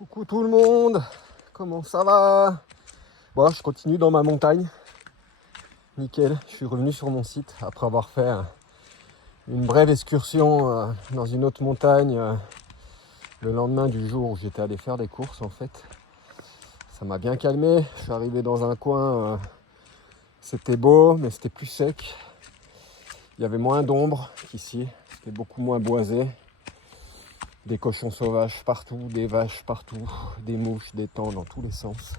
Coucou tout le monde, comment ça va? Bon, je continue dans ma montagne. Nickel, je suis revenu sur mon site après avoir fait une brève excursion dans une autre montagne le lendemain du jour où j'étais allé faire des courses en fait. Ça m'a bien calmé, je suis arrivé dans un coin, c'était beau mais c'était plus sec. Il y avait moins d'ombre qu'ici, c'était beaucoup moins boisé. Des cochons sauvages partout, des vaches partout, des mouches, des tans dans tous les sens.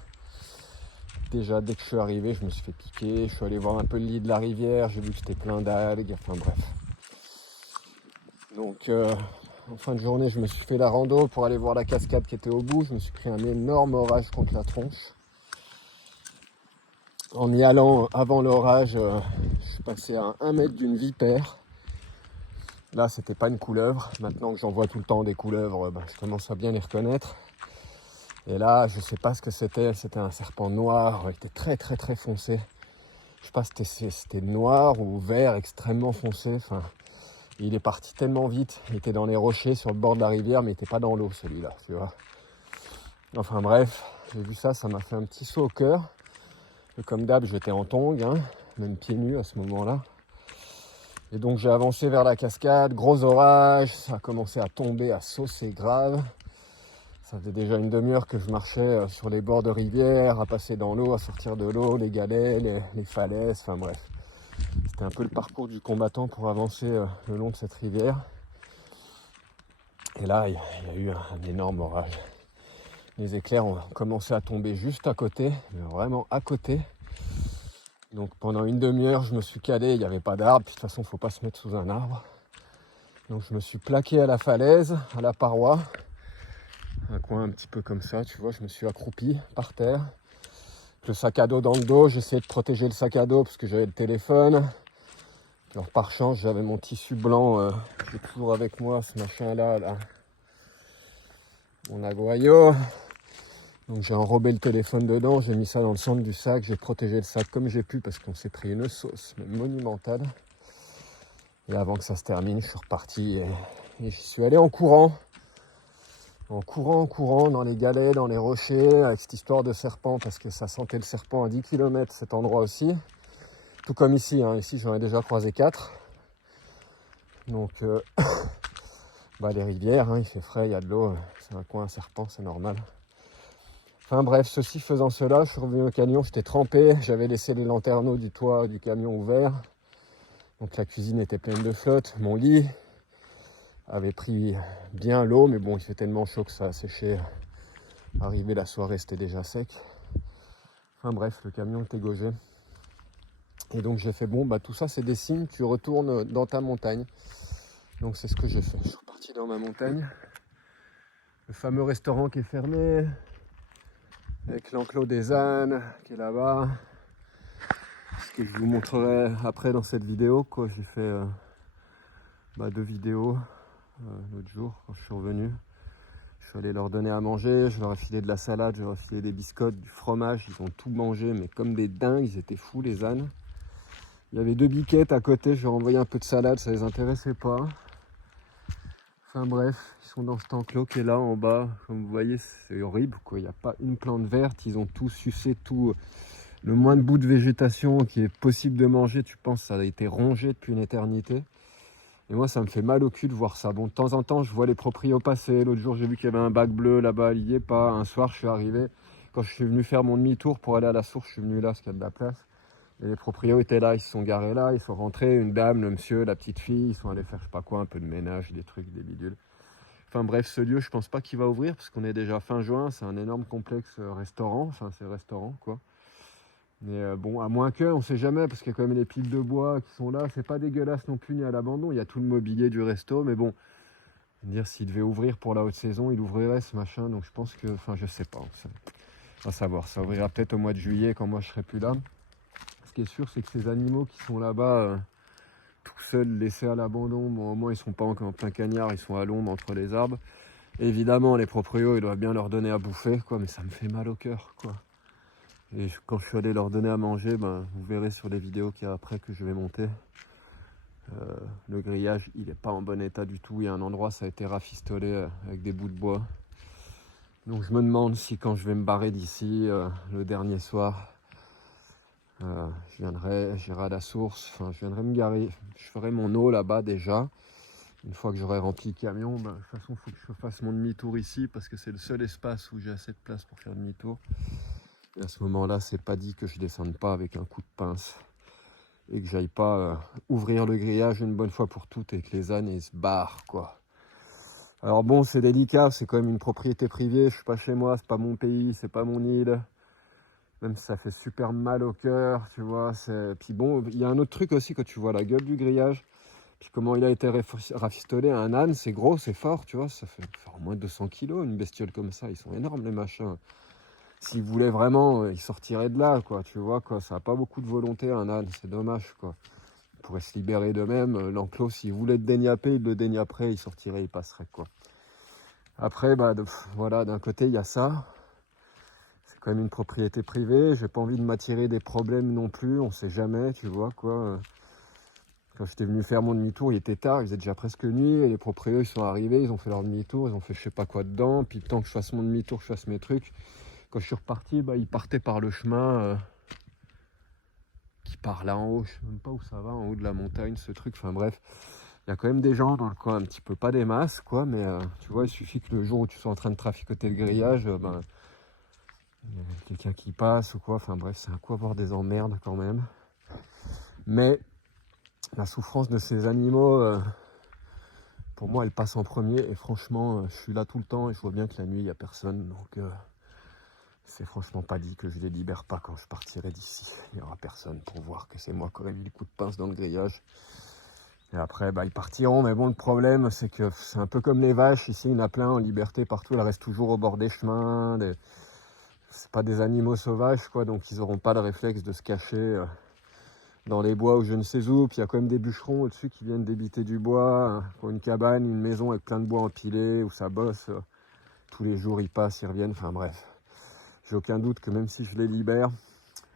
Déjà dès que je suis arrivé, je me suis fait piquer, je suis allé voir un peu le lit de la rivière, j'ai vu que c'était plein d'algues, enfin bref. Donc en fin de journée, je me suis fait la rando pour aller voir la cascade qui était au bout. Je me suis pris un énorme orage contre la tronche. En y allant avant l'orage, je suis passé à 1 mètre d'une vipère. Là, c'était pas une couleuvre. Maintenant que j'en vois tout le temps des couleuvres, je commence à bien les reconnaître. Et là, je sais pas ce que c'était. C'était un serpent noir, il était très très très foncé. Je sais pas si c'était noir ou vert extrêmement foncé. Enfin, il est parti tellement vite. Il était dans les rochers sur le bord de la rivière, mais il était pas dans l'eau celui-là, tu vois. Enfin bref, j'ai vu ça, ça m'a fait un petit saut au cœur. Et comme d'hab, j'étais en tongs, même pieds nus à ce moment-là. Et donc j'ai avancé vers la cascade, gros orage, ça a commencé à tomber, à saucer grave. Ça faisait déjà une demi-heure que je marchais sur les bords de rivière, à passer dans l'eau, à sortir de l'eau, les galets, les falaises, enfin bref. C'était un peu le parcours du combattant pour avancer le long de cette rivière. Et là, il y a eu un énorme orage. Les éclairs ont commencé à tomber juste à côté, mais vraiment à côté. Donc pendant une demi-heure, je me suis calé, il n'y avait pas d'arbre, puis de toute façon, il ne faut pas se mettre sous un arbre. Donc je me suis plaqué à la falaise, à la paroi, un coin un petit peu comme ça, tu vois, je me suis accroupi par terre. Le sac à dos dans le dos, j'essayais de protéger le sac à dos parce que j'avais le téléphone. Alors par chance, j'avais mon tissu blanc, j'ai toujours avec moi ce machin-là, là. Mon aguayo. Donc j'ai enrobé le téléphone dedans, j'ai mis ça dans le centre du sac, j'ai protégé le sac comme j'ai pu parce qu'on s'est pris une sauce monumentale. Et avant que ça se termine, je suis reparti et j'y suis allé en courant. En courant dans les galets, dans les rochers, avec cette histoire de serpent, parce que ça sentait le serpent à 10 km cet endroit aussi. Tout comme ici, ici j'en ai déjà croisé 4. Donc les rivières, il fait frais, il y a de l'eau, c'est un coin à serpent, c'est normal. Enfin bref, ceci faisant cela, je suis revenu au camion, j'étais trempé, j'avais laissé les lanterneaux du toit du camion ouverts. Donc la cuisine était pleine de flotte, mon lit avait pris bien l'eau, mais bon, il fait tellement chaud que ça a séché. Arrivé la soirée, c'était déjà sec. Enfin bref, le camion était gaugé. Et donc j'ai fait, tout ça c'est des signes, tu retournes dans ta montagne. Donc c'est ce que j'ai fait, je suis reparti dans ma montagne. Le fameux restaurant qui est fermé, avec l'enclos des ânes qui est là-bas. Ce que je vous montrerai après dans cette vidéo, quoi. J'ai fait 2 vidéos l'autre jour quand je suis revenu. Je suis allé leur donner à manger, je leur ai filé de la salade, je leur ai filé des biscottes, du fromage, ils ont tout mangé, mais comme des dingues, ils étaient fous les ânes. Il y avait 2 biquettes à côté, je leur ai envoyé un peu de salade, ça les intéressait pas. Enfin bref, ils sont dans cet enclos qui est là en bas, comme vous voyez, c'est horrible, quoi. Il n'y a pas une plante verte, ils ont tout sucé, tout. Le moins de bout de végétation qui est possible de manger, tu penses, ça a été rongé depuis une éternité. Et moi, ça me fait mal au cul de voir ça. Bon, de temps en temps, je vois les proprios passer. L'autre jour, j'ai vu qu'il y avait un bac bleu là-bas, il n'y est pas. Un soir, je suis arrivé. Quand je suis venu faire mon demi-tour pour aller à la source, je suis venu là, parce qu'il y a de la place. Et les proprios étaient là, ils se sont garés là, ils sont rentrés. Une dame, le monsieur, la petite fille, ils sont allés faire, je sais pas quoi, un peu de ménage, des trucs, des bidules. Enfin bref, ce lieu, je pense pas qu'il va ouvrir, parce qu'on est déjà fin juin. C'est un énorme complexe restaurant. Enfin, c'est restaurant, quoi. Mais à moins que, on sait jamais, parce qu'il y a quand même les piles de bois qui sont là. C'est pas dégueulasse non plus, ni à l'abandon. Il y a tout le mobilier du resto, mais bon, dire s'il devait ouvrir pour la haute saison, il ouvrirait ce machin. Donc je pense que, je sais pas. On va savoir. Ça ouvrira peut-être au mois de juillet quand moi je serai plus là. Ce qui est sûr, c'est que ces animaux qui sont là-bas, tout seuls, laissés à l'abandon, au moins ils sont pas encore en plein cagnard, ils sont à l'ombre entre les arbres. Et évidemment, les proprios, ils doivent bien leur donner à bouffer, quoi. Mais ça me fait mal au cœur, quoi. Et quand je suis allé leur donner à manger, vous verrez sur les vidéos qu'il y a après que je vais monter. Le grillage, il n'est pas en bon état du tout. Il y a un endroit, ça a été rafistolé avec des bouts de bois. Donc je me demande si quand je vais me barrer d'ici le dernier soir, j'irai à la source, enfin je viendrai me garer, je ferai mon eau là-bas déjà. Une fois que j'aurai rempli le camion, de toute façon il faut que je fasse mon demi-tour ici parce que c'est le seul espace où j'ai assez de place pour faire demi-tour. Et à ce moment-là, c'est pas dit que je descende pas avec un coup de pince et que j'aille pas ouvrir le grillage une bonne fois pour toutes et que les ânes ils se barrent quoi. Alors bon, c'est délicat, c'est quand même une propriété privée, je suis pas chez moi, c'est pas mon pays, c'est pas mon île. Même si ça fait super mal au cœur, tu vois. Puis bon, il y a un autre truc aussi quand tu vois la gueule du grillage. Puis comment il a été rafistolé à un âne, c'est gros, c'est fort, tu vois. Ça fait au moins 200 kilos, une bestiole comme ça. Ils sont énormes, les machins. S'ils voulaient vraiment, ils sortiraient de là, quoi, tu vois, quoi. Ça n'a pas beaucoup de volonté, un âne, c'est dommage, quoi. Ils pourraient se libérer d'eux-mêmes. L'enclos, s'ils voulaient le dégnapper, ils le dégnaperaient, ils sortiraient, ils passeraient, quoi. Après, voilà, d'un côté, il y a ça. C'est quand même une propriété privée, j'ai pas envie de m'attirer des problèmes non plus, on sait jamais, tu vois quoi. Quand j'étais venu faire mon demi-tour, il était tard, il faisait déjà presque nuit, et les propriétaires ils sont arrivés, ils ont fait leur demi-tour, ils ont fait je sais pas quoi dedans, puis le temps que je fasse mon demi-tour, que je fasse mes trucs, quand je suis reparti, ils partaient par le chemin qui part là en haut, je sais même pas où ça va, en haut de la montagne, ce truc, enfin bref. Il y a quand même des gens dans le coin un petit peu, pas des masses quoi, mais tu vois, il suffit que le jour où tu sois en train de traficoter le grillage, il y a quelqu'un qui passe ou quoi, enfin bref, c'est un coup avoir des emmerdes quand même. Mais la souffrance de ces animaux, pour moi, elle passe en premier. Et franchement, je suis là tout le temps et je vois bien que la nuit, il n'y a personne. Donc, c'est franchement pas dit que je les libère pas quand je partirai d'ici. Il n'y aura personne pour voir que c'est moi qui aurai mis le coup de pince dans le grillage. Et après, ils partiront. Mais bon, le problème, c'est que c'est un peu comme les vaches. Ici, il y en a plein en liberté partout. Elles restent toujours au bord des chemins. C'est pas des animaux sauvages, quoi, donc ils n'auront pas le réflexe de se cacher dans les bois ou je ne sais où. Puis il y a quand même des bûcherons au-dessus qui viennent débiter du bois, qui ont une cabane, une maison avec plein de bois empilé, où ça bosse. Tous les jours, ils passent, ils reviennent, enfin bref. J'ai aucun doute que même si je les libère,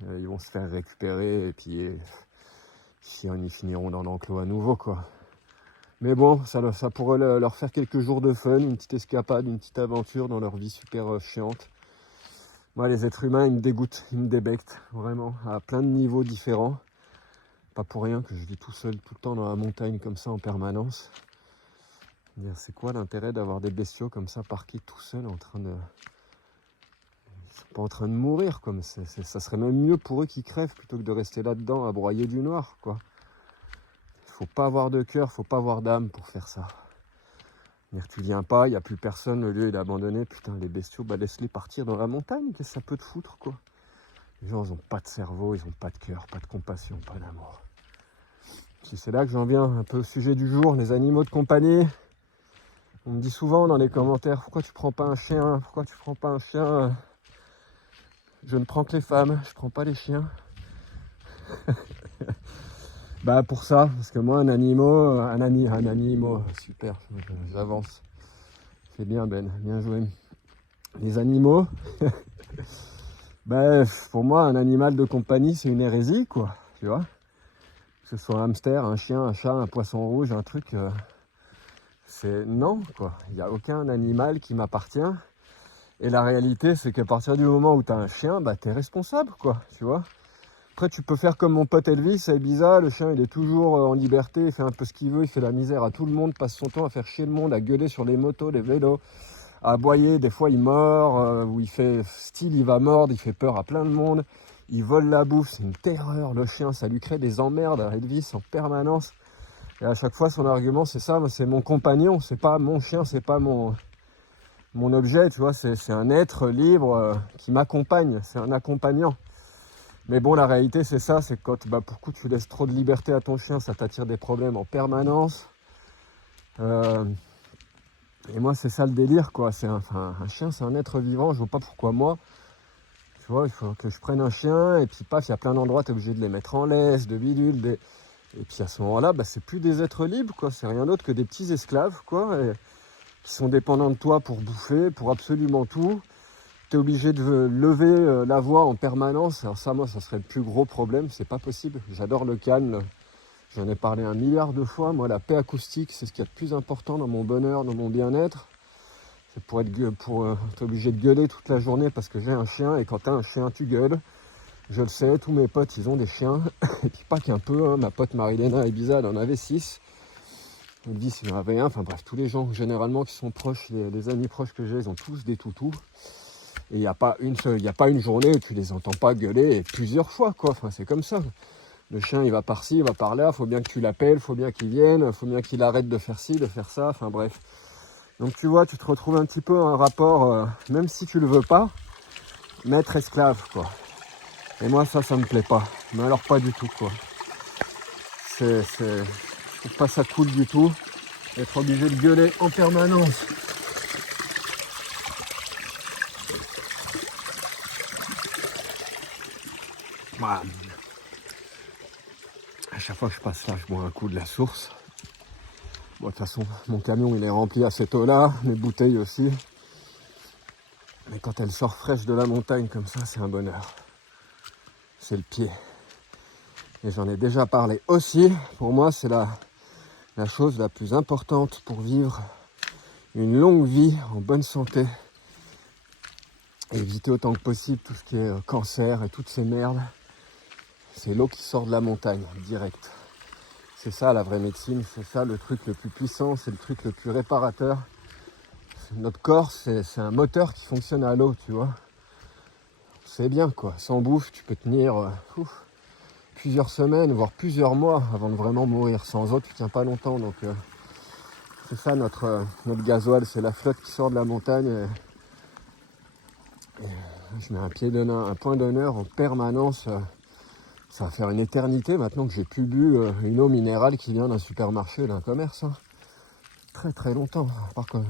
ils vont se faire récupérer et puis ils finiront dans l'enclos à nouveau, quoi. Mais bon, ça pourrait leur faire quelques jours de fun, une petite escapade, une petite aventure dans leur vie super chiante. Moi, les êtres humains, ils me dégoûtent, ils me débectent, vraiment, à plein de niveaux différents. Pas pour rien que je vis tout seul, tout le temps dans la montagne, comme ça, en permanence. C'est quoi l'intérêt d'avoir des bestiaux comme ça, parqués tout seuls, en train de... Ils sont pas en train de mourir, comme ça serait même mieux pour eux qu'ils crèvent, plutôt que de rester là-dedans, à broyer du noir, quoi. Il faut pas avoir de cœur, faut pas avoir d'âme pour faire ça. Tu viens pas, il n'y a plus personne, le lieu est abandonné, putain, les bestiaux, laisse-les partir dans la montagne, qu'est-ce que ça peut te foutre, quoi. Les gens, ils n'ont pas de cerveau, ils n'ont pas de cœur, pas de compassion, pas d'amour. C'est là que j'en viens un peu au sujet du jour, les animaux de compagnie. On me dit souvent dans les commentaires, pourquoi tu prends pas un chien? Pourquoi tu prends pas un chien? Je ne prends que les femmes, je prends pas les chiens. Pour ça, parce que moi un animal, super, j'avance. C'est bien Ben, bien joué. Les animaux, pour moi un animal de compagnie c'est une hérésie quoi, tu vois. Que ce soit un hamster, un chien, un chat, un poisson rouge, un truc, c'est non quoi. Il n'y a aucun animal qui m'appartient. Et la réalité c'est qu'à partir du moment où tu as un chien, tu es responsable quoi, tu vois. Après, tu peux faire comme mon pote Elvis à Ibiza, le chien il est toujours en liberté, il fait un peu ce qu'il veut, il fait la misère à tout le monde, passe son temps à faire chier le monde, à gueuler sur les motos, les vélos, à aboyer, des fois il mord, où il fait style, il va mordre, il fait peur à plein de monde, il vole la bouffe, c'est une terreur le chien, ça lui crée des emmerdes à Elvis en permanence. Et à chaque fois son argument c'est ça, c'est mon compagnon, c'est pas mon chien, c'est pas mon objet, tu vois, c'est un être libre qui m'accompagne, c'est un accompagnant. Mais bon, la réalité, c'est ça, c'est que quand pourquoi tu laisses trop de liberté à ton chien, ça t'attire des problèmes en permanence. Et moi, c'est ça le délire, quoi. Un chien, c'est un être vivant, je vois pas pourquoi moi, tu vois, il faut que je prenne un chien, et puis paf, il y a plein d'endroits, tu es obligé de les mettre en laisse, de bidule, et puis à ce moment-là, c'est plus des êtres libres, quoi. C'est rien d'autre que des petits esclaves, quoi, qui sont dépendants de toi pour bouffer, pour absolument tout. Tu es obligé de lever la voix en permanence. Alors ça, moi, ça serait le plus gros problème. C'est pas possible. J'adore le calme. J'en ai parlé 1 milliard de fois. Moi, la paix acoustique, c'est ce qu'il y a de plus important dans mon bonheur, dans mon bien-être. t'es obligé de gueuler toute la journée parce que j'ai un chien, et quand t'as un chien, tu gueules. Je le sais, tous mes potes, ils ont des chiens, et puis pas qu'un peu, hein. Ma pote Marilena Ibiza, elle en avait 6. Elvis, il en avait un, enfin bref, tous les gens généralement qui sont proches, les amis proches que j'ai, ils ont tous des toutous. Et il n'y a pas une journée où tu les entends pas gueuler, et plusieurs fois, quoi. Enfin, c'est comme ça. Le chien, il va par-ci, il va par-là, faut bien que tu l'appelles, faut bien qu'il vienne, faut bien qu'il arrête de faire ci, de faire ça, enfin bref. Donc tu vois, tu te retrouves un petit peu un rapport, même si tu le veux pas, maître-esclave, quoi. Et moi, ça me plaît pas. Mais alors pas du tout, quoi. Je trouve pas ça cool du tout, être obligé de gueuler en permanence. Voilà. À chaque fois que je passe là, je bois un coup de la source. Bon, de toute façon, mon camion, il est rempli à cette eau-là, mes bouteilles aussi. Mais quand elle sort fraîche de la montagne comme ça, c'est un bonheur. C'est le pied. Et j'en ai déjà parlé aussi. Pour moi, c'est la chose la plus importante pour vivre une longue vie en bonne santé. Et éviter autant que possible tout ce qui est cancer et toutes ces merdes. C'est l'eau qui sort de la montagne, direct. C'est ça la vraie médecine, c'est ça le truc le plus puissant, c'est le truc le plus réparateur. Notre corps, c'est un moteur qui fonctionne à l'eau, tu vois. C'est bien, quoi. Sans bouffe, tu peux tenir plusieurs semaines, voire plusieurs mois avant de vraiment mourir. Sans eau, tu tiens pas longtemps. Donc, c'est ça notre gasoil, c'est la flotte qui sort de la montagne. Et je mets un point d'honneur en permanence. Ça va faire une éternité maintenant que j'ai plus bu une eau minérale qui vient d'un supermarché, d'un commerce. Hein. Très très longtemps. Par contre,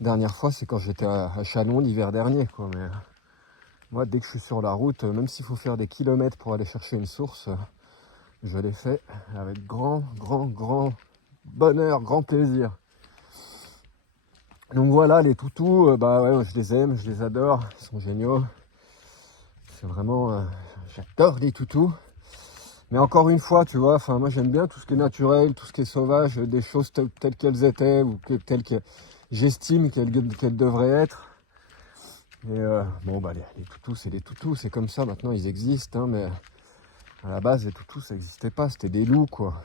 dernière fois, c'est quand j'étais à Châlons l'hiver dernier, quoi. Mais moi, dès que je suis sur la route, même s'il faut faire des kilomètres pour aller chercher une source, je l'ai fait avec grand bonheur, grand plaisir. Donc voilà, les toutous, ouais, je les aime, je les adore, ils sont géniaux. C'est vraiment, j'adore les toutous. Mais encore une fois, tu vois, moi j'aime bien tout ce qui est naturel, tout ce qui est sauvage, des choses telles qu'elles étaient ou telles que j'estime qu'elles devraient être. Et les toutous, c'est des toutous, c'est comme ça, maintenant ils existent, hein, mais à la base les toutous ça n'existait pas, c'était des loups, quoi.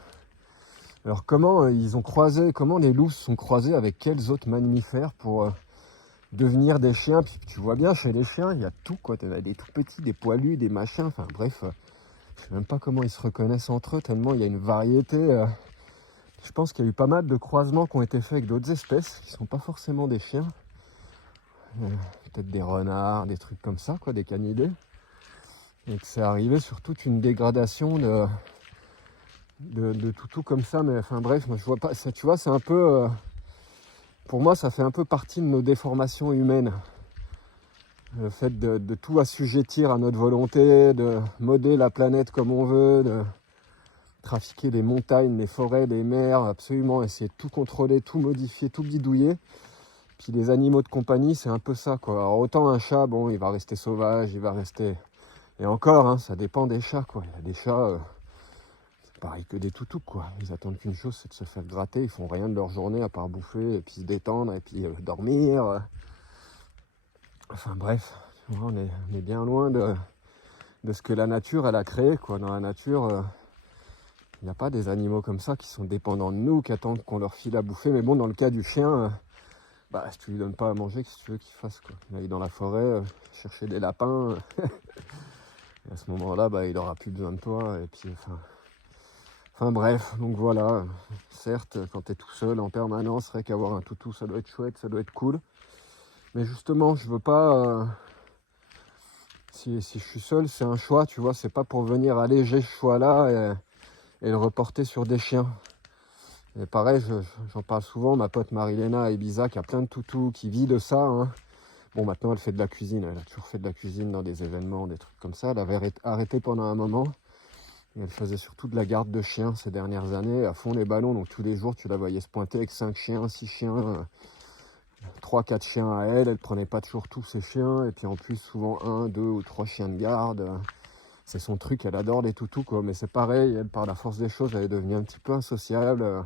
Alors comment les loups se sont croisés avec quels autres mammifères pour devenir des chiens? Puis tu vois bien, chez les chiens, il y a tout, quoi. Tu as des tout petits, des poilus, des machins, enfin bref, je sais même pas comment ils se reconnaissent entre eux, tellement il y a une variété. Je pense qu'il y a eu pas mal de croisements qui ont été faits avec d'autres espèces, qui sont pas forcément des chiens. Peut-être des renards, des trucs comme ça, quoi, des canidés. Et que c'est arrivé sur toute une dégradation de toutous comme ça, mais enfin bref, moi je vois pas ça, tu vois, c'est un peu pour moi ça fait un peu partie de nos déformations humaines, le fait de tout assujettir à notre volonté, de moder la planète comme on veut, de trafiquer les montagnes, les forêts, les mers, absolument essayer de tout contrôler, tout modifier, tout bidouiller. Puis les animaux de compagnie, c'est un peu ça, quoi. Alors autant un chat, bon, il va rester sauvage, il va rester, et encore, hein, ça dépend des chats, quoi. Il y a des chats pareil que des toutous, quoi. Ils attendent qu'une chose, c'est de se faire gratter. Ils font rien de leur journée à part bouffer et puis se détendre et puis dormir. Enfin bref, on est bien loin de ce que la nature, elle a créé, quoi. Dans la nature, il n'y a pas des animaux comme ça qui sont dépendants de nous, qui attendent qu'on leur file à bouffer. Mais bon, dans le cas du chien, si tu lui donnes pas à manger, qu'est-ce que tu veux qu'il fasse, quoi? Il aille dans la forêt, chercher des lapins. Et à ce moment-là, il aura plus besoin de toi. Et puis, Enfin bref, donc voilà, certes, quand tu es tout seul en permanence, c'est vrai qu'avoir un toutou, ça doit être chouette, ça doit être cool. Mais justement, je veux pas... si je suis seul, c'est un choix, tu vois, c'est pas pour venir alléger ce choix-là et le reporter sur des chiens. Et pareil, j'en parle souvent, ma pote Marilena à Ibiza, qui a plein de toutous, qui vit de ça. Hein. Bon, maintenant, elle fait de la cuisine, elle a toujours fait de la cuisine dans des événements, des trucs comme ça. Elle avait arrêté pendant un moment. Elle faisait surtout de la garde de chiens ces dernières années, à fond les ballons, donc tous les jours tu la voyais se pointer avec 5 chiens, 6 chiens, 3-4 chiens à elle prenait pas toujours tous ses chiens, et puis en plus souvent 1, 2 ou 3 chiens de garde. C'est son truc, elle adore les toutous, quoi, mais c'est pareil, elle par la force des choses, elle est devenue un petit peu insociable.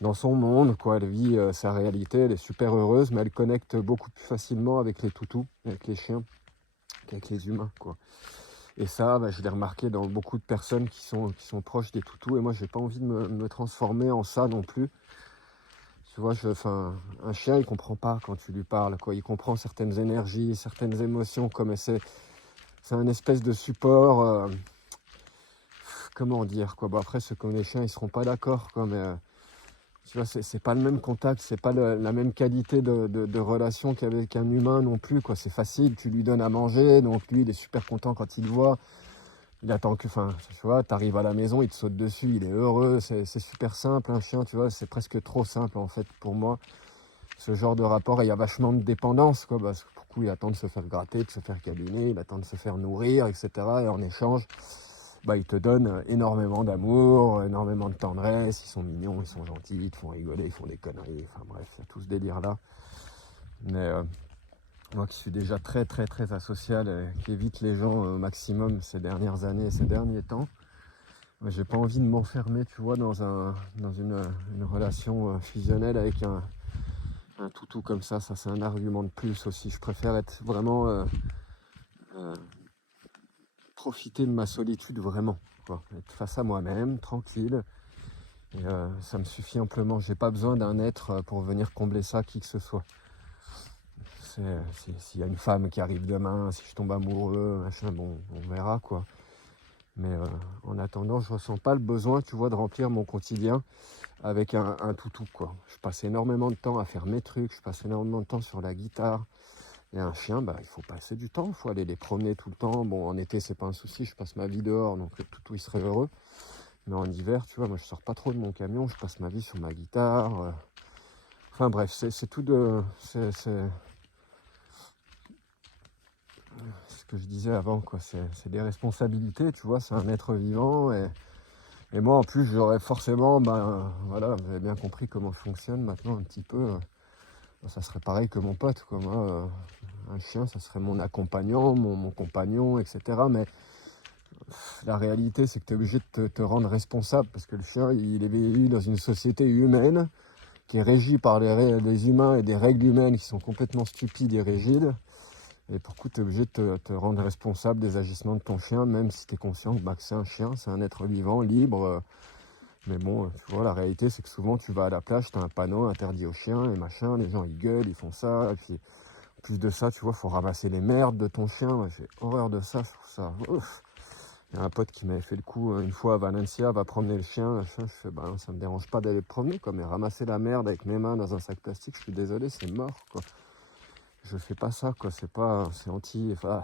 dans son monde, quoi. Elle vit sa réalité, elle est super heureuse, mais elle connecte beaucoup plus facilement avec les toutous, avec les chiens, qu'avec les humains, quoi. Et ça, je l'ai remarqué dans beaucoup de personnes qui sont proches des toutous, et moi, j'ai pas envie de me transformer en ça non plus. Tu vois, un chien, il comprend pas quand tu lui parles, quoi. Il comprend certaines énergies, certaines émotions, comme c'est un espèce de support, comment dire, quoi. Bon, après, ceux qui ont des chiens, ils seront pas d'accord, quoi, mais tu vois, c'est pas le même contact, c'est pas la même qualité de relation qu'avec un humain non plus, quoi. C'est facile, tu lui donnes à manger, donc lui, il est super content quand il te voit. Il attend que, tu vois, t'arrives à la maison, il te saute dessus, il est heureux, c'est super simple, un chien, tu vois, c'est presque trop simple, en fait, pour moi, ce genre de rapport. Et il y a vachement de dépendance, quoi, parce que pour le coup, il attend de se faire gratter, de se faire câliner, il attend de se faire nourrir, etc. Et en échange, ils te donnent énormément d'amour, énormément de tendresse, ils sont mignons, ils sont gentils, ils te font rigoler, ils font des conneries, enfin bref, il y a tout ce délire-là. Mais moi qui suis déjà très très très asocial et qui évite les gens au maximum ces dernières années, ces derniers temps, j'ai pas envie de m'enfermer, tu vois, dans une relation fusionnelle avec un toutou comme ça c'est un argument de plus aussi. Je préfère être vraiment profiter de ma solitude vraiment, quoi. Être face à moi-même, tranquille. Et ça me suffit amplement. J'ai pas besoin d'un être pour venir combler ça, qui que ce soit. S'il y a une femme qui arrive demain, si je tombe amoureux, machin, bon, on verra, quoi. Mais en attendant, je ressens pas le besoin, tu vois, de remplir mon quotidien avec un toutou, quoi. Je passe énormément de temps à faire mes trucs, je passe énormément de temps sur la guitare. Et un chien, il faut passer du temps, il faut aller les promener tout le temps. Bon, en été, c'est pas un souci, je passe ma vie dehors, donc le toutou, il serait heureux. Mais en hiver, tu vois, moi, je sors pas trop de mon camion, je passe ma vie sur ma guitare. Enfin bref, c'est tout de... C'est ce que je disais avant, quoi. C'est des responsabilités, tu vois, c'est un être vivant. Et moi, en plus, j'aurais forcément, voilà, vous avez bien compris comment je fonctionne maintenant un petit peu. Ça serait pareil que mon pote, quoi. Moi, un chien, ça serait mon accompagnant, mon compagnon, etc. Mais la réalité, c'est que tu es obligé de te rendre responsable, parce que le chien, il est vécu dans une société humaine qui est régie par les humains et des règles humaines qui sont complètement stupides et rigides. Et pour le coup, tu es obligé de te rendre responsable des agissements de ton chien, même si tu es conscient que c'est un chien, c'est un être vivant, libre. Mais bon, tu vois, la réalité, c'est que souvent, tu vas à la plage, tu as un panneau interdit aux chiens et machin, les gens, ils gueulent, ils font ça. Et puis, en plus de ça, tu vois, il faut ramasser les merdes de ton chien. Moi, j'ai horreur de ça, je trouve ça... Ouf. Il y a un pote qui m'avait fait le coup une fois à Valencia, va promener le chien. Je fais, ça me dérange pas d'aller le promener, quoi, mais ramasser la merde avec mes mains dans un sac plastique, je suis désolé, c'est mort, quoi. Je fais pas ça, quoi, c'est anti... Enfin,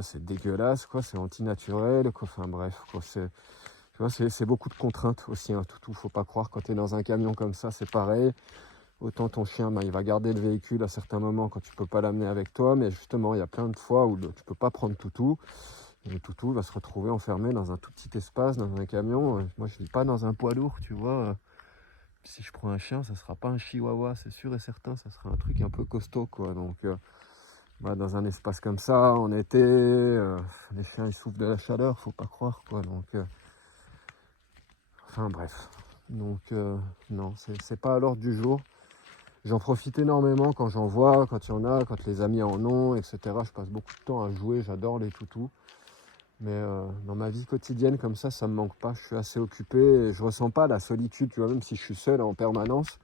c'est dégueulasse, quoi, c'est anti-naturel, quoi, enfin bref, quoi, tu vois, c'est beaucoup de contraintes aussi, hein, tout, faut pas croire, quand tu es dans un camion comme ça, c'est pareil. Autant ton chien, il va garder le véhicule à certains moments quand tu peux pas l'amener avec toi, mais justement, il y a plein de fois où tu peux pas prendre toutou, et le toutou va se retrouver enfermé dans un tout petit espace, dans un camion. Moi, je vis pas dans un poids lourd, tu vois. Si je prends un chien, ça sera pas un chihuahua, c'est sûr et certain, ça sera un truc un peu costaud, quoi. Donc, dans un espace comme ça, en été, les chiens, ils souffrent de la chaleur, faut pas croire, quoi. Donc, enfin bref. Donc, non, c'est pas à l'ordre du jour. J'en profite énormément quand j'en vois, quand il y en a, quand les amis en ont, etc. Je passe beaucoup de temps à jouer, j'adore les toutous. Mais dans ma vie quotidienne, comme ça me manque pas. Je suis assez occupé et je ressens pas la solitude, tu vois, même si je suis seul en permanence.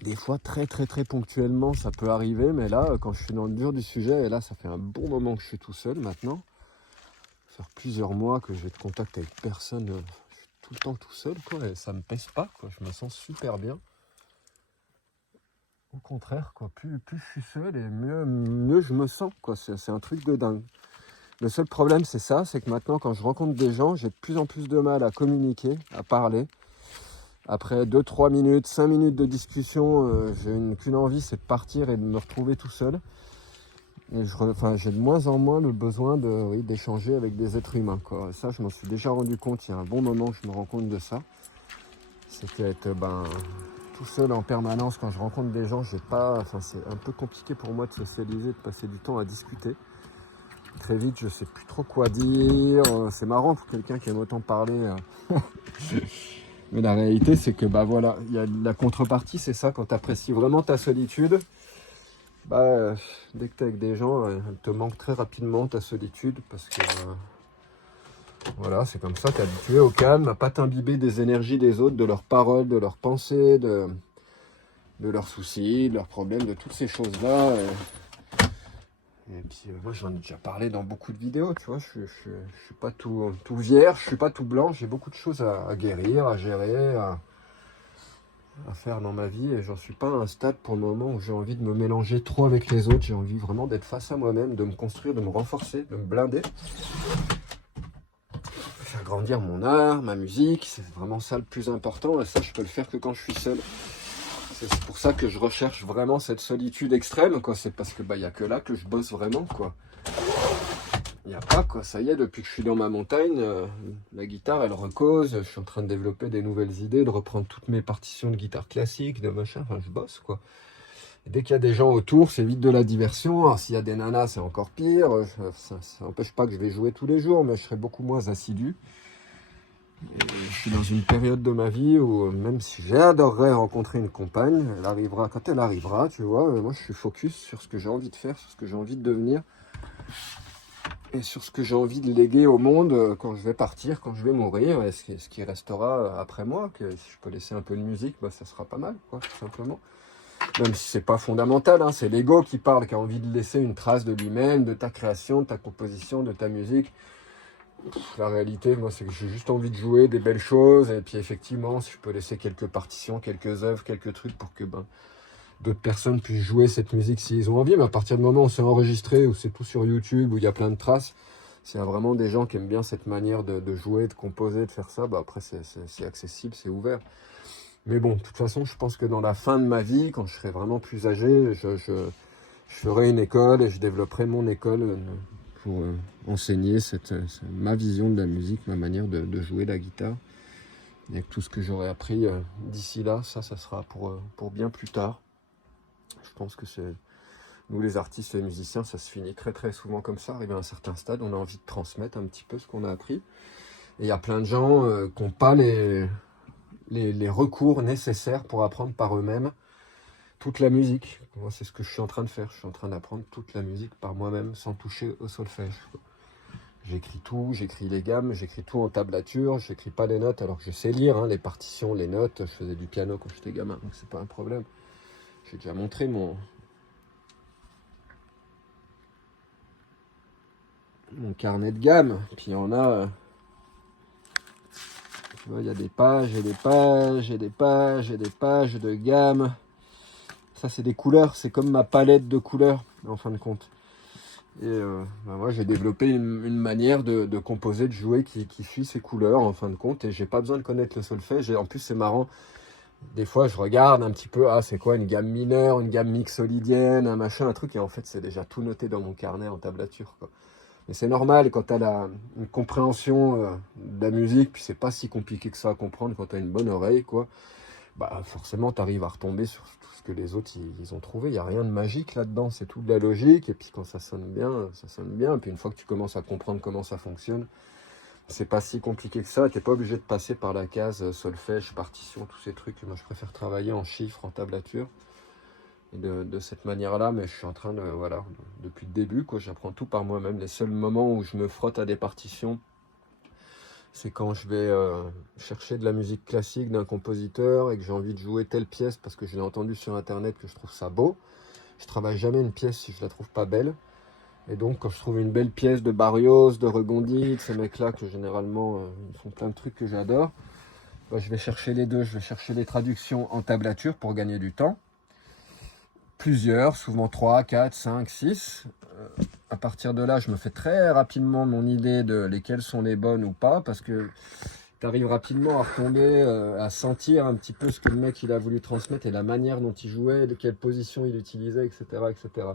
Des fois, très très très ponctuellement, ça peut arriver, mais là, quand je suis dans le dur du sujet, et là, ça fait un bon moment que je suis tout seul maintenant. Ça fait plusieurs mois que j'ai de contact avec personne. Je suis tout le temps tout seul, quoi, et ça me pèse pas, quoi. Je me sens super bien. Au contraire, quoi, plus je suis seul et mieux je me sens, quoi. C'est un truc de dingue. Le seul problème, c'est ça, c'est que maintenant, quand je rencontre des gens, j'ai de plus en plus de mal à communiquer, à parler. Après 2-3 minutes, 5 minutes de discussion, j'ai qu'une envie, c'est de partir et de me retrouver tout seul. Et j'ai de moins en moins le besoin d'échanger avec des êtres humains, quoi. Ça, je m'en suis déjà rendu compte, il y a un bon moment que je me rends compte de ça. C'était être tout seul en permanence. Quand je rencontre des gens, c'est un peu compliqué pour moi de socialiser, de passer du temps à discuter. Très vite, je sais plus trop quoi dire. C'est marrant pour quelqu'un qui aime autant parler. Mais la réalité, c'est que bah voilà, il y a la contrepartie, c'est ça, quand tu apprécies vraiment ta solitude, bah dès que tu es avec des gens, elle te manque très rapidement ta solitude, parce que voilà, c'est comme ça, tu es habitué au calme, à pas t'imbiber des énergies des autres, de leurs paroles, de leurs pensées, de leurs soucis, de leurs problèmes, de toutes ces choses-là. Et puis moi j'en ai déjà parlé dans beaucoup de vidéos, tu vois, je suis pas tout vierge, je suis pas tout blanc, j'ai beaucoup de choses à guérir, à gérer, à faire dans ma vie, et j'en suis pas à un stade pour le moment où j'ai envie de me mélanger trop avec les autres. J'ai envie vraiment d'être face à moi-même, de me construire, de me renforcer, de me blinder, faire grandir mon art, ma musique. C'est vraiment ça le plus important, et ça je peux le faire que quand je suis seul. C'est pour ça que je recherche vraiment cette solitude extrême, quoi. C'est parce que bah y a que là que je bosse vraiment, quoi. Il n'y a pas, quoi. Ça y est, depuis que je suis dans ma montagne, la guitare, elle recose. Je suis en train de développer des nouvelles idées, de reprendre toutes mes partitions de guitare classique, de machin. Enfin, je bosse, quoi. Et dès qu'il y a des gens autour, c'est vite de la diversion. Alors, s'il y a des nanas, c'est encore pire. Ça n'empêche pas que je vais jouer tous les jours, mais je serai beaucoup moins assidu. Et je suis dans une période de ma vie où, même si j'adorerais rencontrer une compagne, elle arrivera quand elle arrivera, tu vois. Moi, je suis focus sur ce que j'ai envie de faire, sur ce que j'ai envie de devenir, et sur ce que j'ai envie de léguer au monde quand je vais partir, quand je vais mourir, et ce qui restera après moi. Que si je peux laisser un peu de musique, bah, ça sera pas mal, quoi, tout simplement. Même si c'est pas fondamental, hein, c'est l'ego qui parle, qui a envie de laisser une trace de lui-même, de ta création, de ta composition, de ta musique. La réalité, moi, c'est que j'ai juste envie de jouer des belles choses, et puis effectivement, si je peux laisser quelques partitions, quelques œuvres, quelques trucs pour que d'autres personnes puissent jouer cette musique s'ils ont envie. Mais à partir du moment où c'est enregistré, où c'est tout sur YouTube, où il y a plein de traces, s'il y a vraiment des gens qui aiment bien cette manière de jouer, de composer, de faire ça, bah après c'est accessible, c'est ouvert. Mais bon, de toute façon, je pense que dans la fin de ma vie, quand je serai vraiment plus âgé, je ferai une école et je développerai mon école pour enseigner ma vision de la musique, ma manière de jouer la guitare. Et tout ce que j'aurai appris d'ici là, ça sera pour bien plus tard. Je pense que nous les artistes et les musiciens, ça se finit très très souvent comme ça. Arrivé à un certain stade, on a envie de transmettre un petit peu ce qu'on a appris. Et il y a plein de gens qui n'ont pas les recours nécessaires pour apprendre par eux-mêmes toute la musique. Moi, c'est ce que je suis en train de faire. Je suis en train d'apprendre toute la musique par moi-même, sans toucher au solfège. J'écris tout, j'écris les gammes, j'écris tout en tablature, j'écris pas les notes, alors que je sais lire hein, les partitions, les notes. Je faisais du piano quand j'étais gamin, donc c'est pas un problème. J'ai déjà montré mon carnet de gamme. Puis il y en a, tu vois, il y a des pages et des pages et des pages et des pages de gamme. Ça, c'est des couleurs, c'est comme ma palette de couleurs, en fin de compte. Et moi, j'ai développé une manière de composer, de jouer qui suit ces couleurs, en fin de compte. Et j'ai pas besoin de connaître le solfège. Et en plus, c'est marrant. Des fois, je regarde un petit peu, c'est quoi une gamme mineure, une gamme mixolydienne, un machin, un truc. Et en fait, c'est déjà tout noté dans mon carnet en tablature, quoi. Mais c'est normal quand tu as une compréhension de la musique, puis c'est pas si compliqué que ça à comprendre quand tu as une bonne oreille, quoi. Bah forcément, tu arrives à retomber sur tout ce que les autres ils ont trouvé. Il n'y a rien de magique là-dedans, c'est tout de la logique. Et puis quand ça sonne bien, ça sonne bien. Et puis une fois que tu commences à comprendre comment ça fonctionne, c'est pas si compliqué que ça. Tu n'es pas obligé de passer par la case solfège, partition, tous ces trucs. Moi, je préfère travailler en chiffres, en tablature. Et de cette manière-là, mais je suis en train de, voilà, depuis le début, quoi, j'apprends tout par moi-même. Les seuls moments où je me frotte à des partitions, c'est quand je vais chercher de la musique classique d'un compositeur et que j'ai envie de jouer telle pièce parce que je l'ai entendu sur internet, que je trouve ça beau. Je travaille jamais une pièce si je la trouve pas belle. Et donc quand je trouve une belle pièce de Barrios, de Regondi, de ces mecs-là que généralement ils font plein de trucs que j'adore, bah, je vais chercher les deux. Je vais chercher les traductions en tablature pour gagner du temps. Plusieurs, souvent 3, 4, 5, 6. À partir de là, je me fais très rapidement mon idée de lesquelles sont les bonnes ou pas, parce que tu arrives rapidement à retomber, à sentir un petit peu ce que le mec il a voulu transmettre et la manière dont il jouait, de quelle position il utilisait, etc. etc.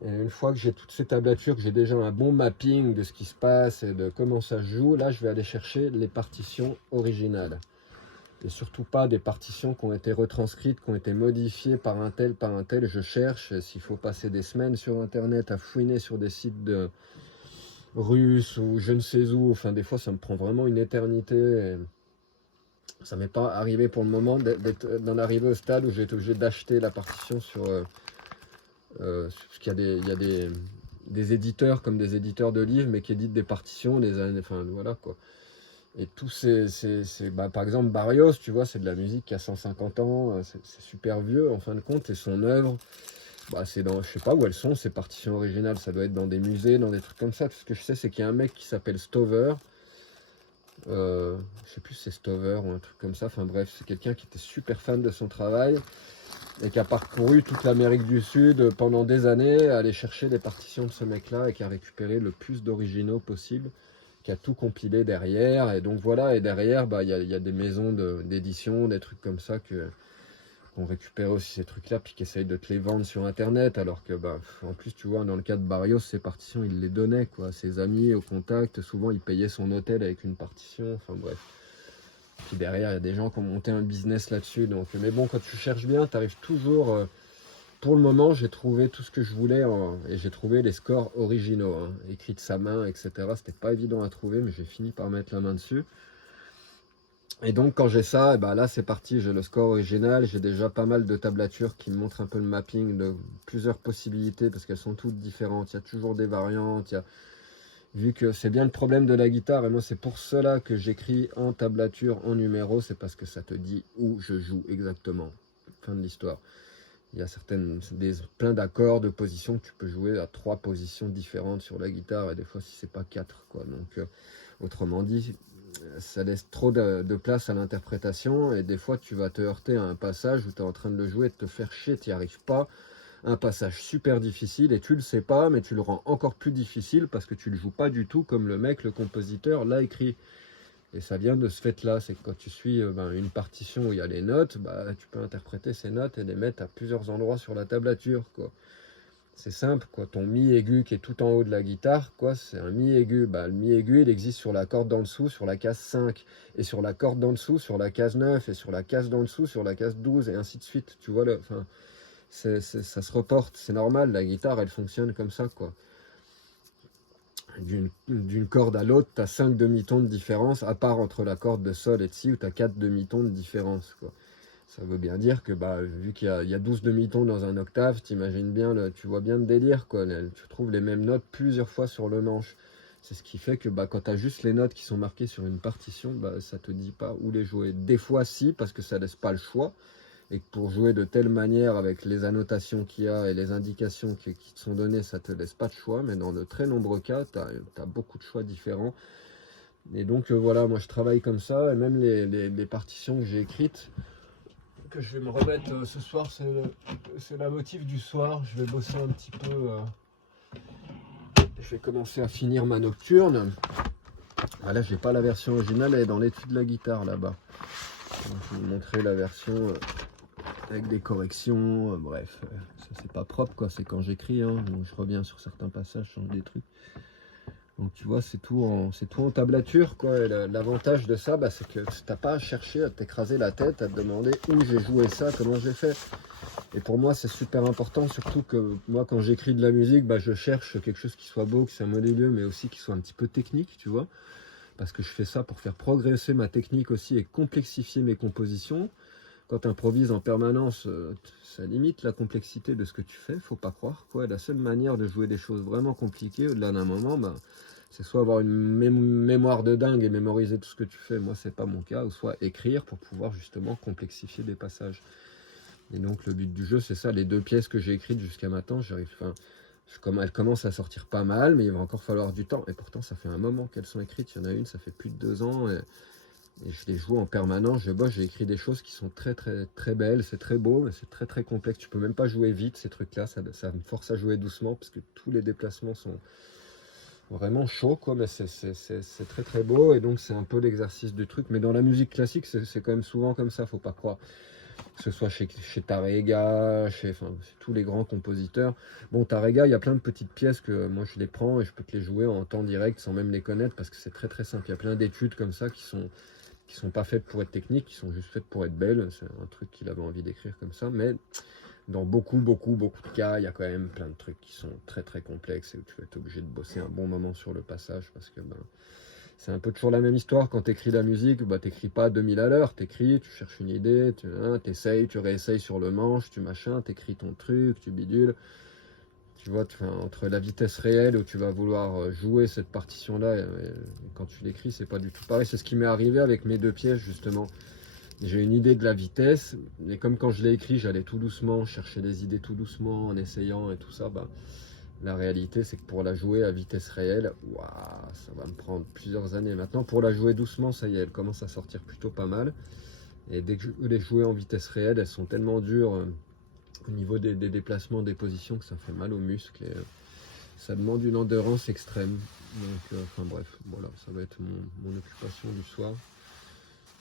Et une fois que j'ai toutes ces tablatures, que j'ai déjà un bon mapping de ce qui se passe et de comment ça se joue, là je vais aller chercher les partitions originales. Et surtout pas des partitions qui ont été retranscrites, qui ont été modifiées par un tel, par un tel. Je cherche, s'il faut passer des semaines sur internet à fouiner sur des sites russes ou je ne sais où, enfin des fois ça me prend vraiment une éternité. Ça m'est pas arrivé pour le moment d'en arriver au stade où j'ai été obligé d'acheter la partition parce qu'il y a des éditeurs comme des éditeurs de livres, mais qui éditent des partitions, enfin voilà quoi. Et tous par exemple Barrios, tu vois, c'est de la musique qui a 150 ans, c'est super vieux en fin de compte, et son œuvre, c'est dans, je sais pas où elles sont, ces partitions originales, ça doit être dans des musées, dans des trucs comme ça. Tout ce que je sais, c'est qu'il y a un mec qui s'appelle Stover, je sais plus si c'est Stover ou un truc comme ça, enfin bref, c'est quelqu'un qui était super fan de son travail, et qui a parcouru toute l'Amérique du Sud pendant des années, à aller chercher les partitions de ce mec-là, et qui a récupéré le plus d'originaux possible, qui a tout compilé derrière, et donc voilà, et derrière, y a des maisons d'édition, des trucs comme ça qu'on récupère aussi ces trucs-là, puis qui essayent de te les vendre sur Internet, alors que, en plus, tu vois, dans le cas de Barrios, ces partitions, il les donnait, quoi, à ses amis, au contact, souvent, il payait son hôtel avec une partition, enfin bref. Puis derrière, il y a des gens qui ont monté un business là-dessus, donc, mais bon, quand tu cherches bien, tu arrives toujours... pour le moment, j'ai trouvé tout ce que je voulais et j'ai trouvé les scores originaux, hein, écrits de sa main, etc. C'était pas évident à trouver, mais j'ai fini par mettre la main dessus. Et donc, quand j'ai ça, là, c'est parti. J'ai le score original. J'ai déjà pas mal de tablatures qui me montrent un peu le mapping de plusieurs possibilités parce qu'elles sont toutes différentes. Il y a toujours des variantes. Vu que c'est bien le problème de la guitare, et moi, c'est pour cela que j'écris en tablature, en numéro, c'est parce que ça te dit où je joue exactement. Fin de l'histoire. Il y a plein d'accords, de positions que tu peux jouer à 3 positions différentes sur la guitare, et des fois si c'est pas 4, quoi. Donc autrement dit, ça laisse trop de place à l'interprétation, et des fois tu vas te heurter à un passage où tu es en train de le jouer, de te faire chier, tu n'y arrives pas. Un passage super difficile et tu le sais pas, mais tu le rends encore plus difficile parce que tu le joues pas du tout comme le mec, le compositeur, l'a écrit. Et ça vient de ce fait-là, c'est que quand tu suis une partition où il y a les notes, tu peux interpréter ces notes et les mettre à plusieurs endroits sur la tablature, quoi. C'est simple, quoi. Ton mi aigu qui est tout en haut de la guitare, quoi, c'est un mi aigu. Le mi aigu, il existe sur la corde d'en dessous, sur la case 5, et sur la corde d'en dessous, sur la case 9, et sur la case d'en dessous, sur la case 12, et ainsi de suite. Tu vois, ça se reporte, c'est normal, la guitare, elle fonctionne comme ça, quoi. D'une corde à l'autre, tu as 5 demi-tons de différence, à part entre la corde de sol et de si, où tu as 4 demi-tons de différence, quoi. Ça veut bien dire que vu qu'il y a 12 demi-tons dans un octave, t'imagines bien, tu vois bien le délire, quoi. Tu trouves les mêmes notes plusieurs fois sur le manche. C'est ce qui fait que quand tu as juste les notes qui sont marquées sur une partition, ça te dit pas où les jouer. Des fois si, parce que ça laisse pas le choix. Et que pour jouer de telle manière avec les annotations qu'il y a et les indications qui te sont données, ça te laisse pas de choix. Mais dans de très nombreux cas, tu as beaucoup de choix différents. Et donc voilà, moi je travaille comme ça. Et même les partitions que j'ai écrites, que je vais me remettre ce soir, c'est la motif du soir. Je vais bosser un petit peu. Je vais commencer à finir ma nocturne. Là, j'ai pas la version originale, elle est dans l'étui de la guitare là-bas. Je vais vous montrer la version avec des corrections. Bref, ça c'est pas propre, quoi. C'est quand j'écris, hein. Donc, je reviens sur certains passages, change des trucs. Donc tu vois, c'est tout en tablature, quoi. L'avantage de ça, c'est que tu n'as pas à chercher à t'écraser la tête, à te demander où j'ai joué ça, comment j'ai fait. Et pour moi, c'est super important, surtout que moi, quand j'écris de la musique, je cherche quelque chose qui soit beau, qui soit modéleux, mais aussi qui soit un petit peu technique, tu vois. Parce que je fais ça pour faire progresser ma technique aussi et complexifier mes compositions. Quand tu improvises en permanence, ça limite la complexité de ce que tu fais, faut pas croire, quoi. La seule manière de jouer des choses vraiment compliquées, au-delà d'un moment, c'est soit avoir une mémoire de dingue et mémoriser tout ce que tu fais, moi c'est pas mon cas, ou soit écrire pour pouvoir justement complexifier des passages. Et donc le but du jeu, c'est ça, les 2 pièces que j'ai écrites jusqu'à maintenant, elles commencent à sortir pas mal, mais il va encore falloir du temps. Et pourtant, ça fait un moment qu'elles sont écrites. Il y en a une, ça fait plus de 2 ans. Et je les joue en permanence. Je bosse, j'ai écrit des choses qui sont très, très, très belles. C'est très beau, mais c'est très, très complexe. Tu peux même pas jouer vite, ces trucs-là. Ça me force à jouer doucement parce que tous les déplacements sont vraiment chauds, quoi. Mais c'est très, très beau. Et donc, c'est un peu l'exercice du truc. Mais dans la musique classique, c'est quand même souvent comme ça, faut pas croire. Que ce soit chez Tárrega, chez tous les grands compositeurs. Bon, Tárrega, il y a plein de petites pièces que moi je les prends et je peux te les jouer en temps direct sans même les connaître parce que c'est très très simple. Il y a plein d'études comme ça qui sont pas faites pour être techniques, qui sont juste faites pour être belles. C'est un truc qu'il avait envie d'écrire comme ça. Mais dans beaucoup de cas, il y a quand même plein de trucs qui sont très très complexes et où tu vas être obligé de bosser un bon moment sur le passage parce que C'est un peu toujours la même histoire. Quand tu écris la musique, bah, tu n'écris pas à 2000 à l'heure. Tu écris, tu cherches une idée, tu essayes, tu réessayes sur le manche, tu machin, tu écris ton truc, tu bidules. Tu vois, entre la vitesse réelle où tu vas vouloir jouer cette partition-là et quand tu l'écris, c'est pas du tout pareil. C'est ce qui m'est arrivé avec mes deux pièces, justement. J'ai une idée de la vitesse, mais comme quand je l'ai écrit, j'allais tout doucement, chercher des idées tout doucement, en essayant et tout ça, bah, la réalité, c'est que pour la jouer à vitesse réelle, waouh, ça va me prendre plusieurs années. Maintenant, pour la jouer doucement, ça y est, elle commence à sortir plutôt pas mal. Et dès que je veux les jouer en vitesse réelle, elles sont tellement dures au niveau des déplacements, des positions, que ça fait mal aux muscles. Et, ça demande une endurance extrême. Donc, enfin bref, voilà, ça va être mon occupation du soir.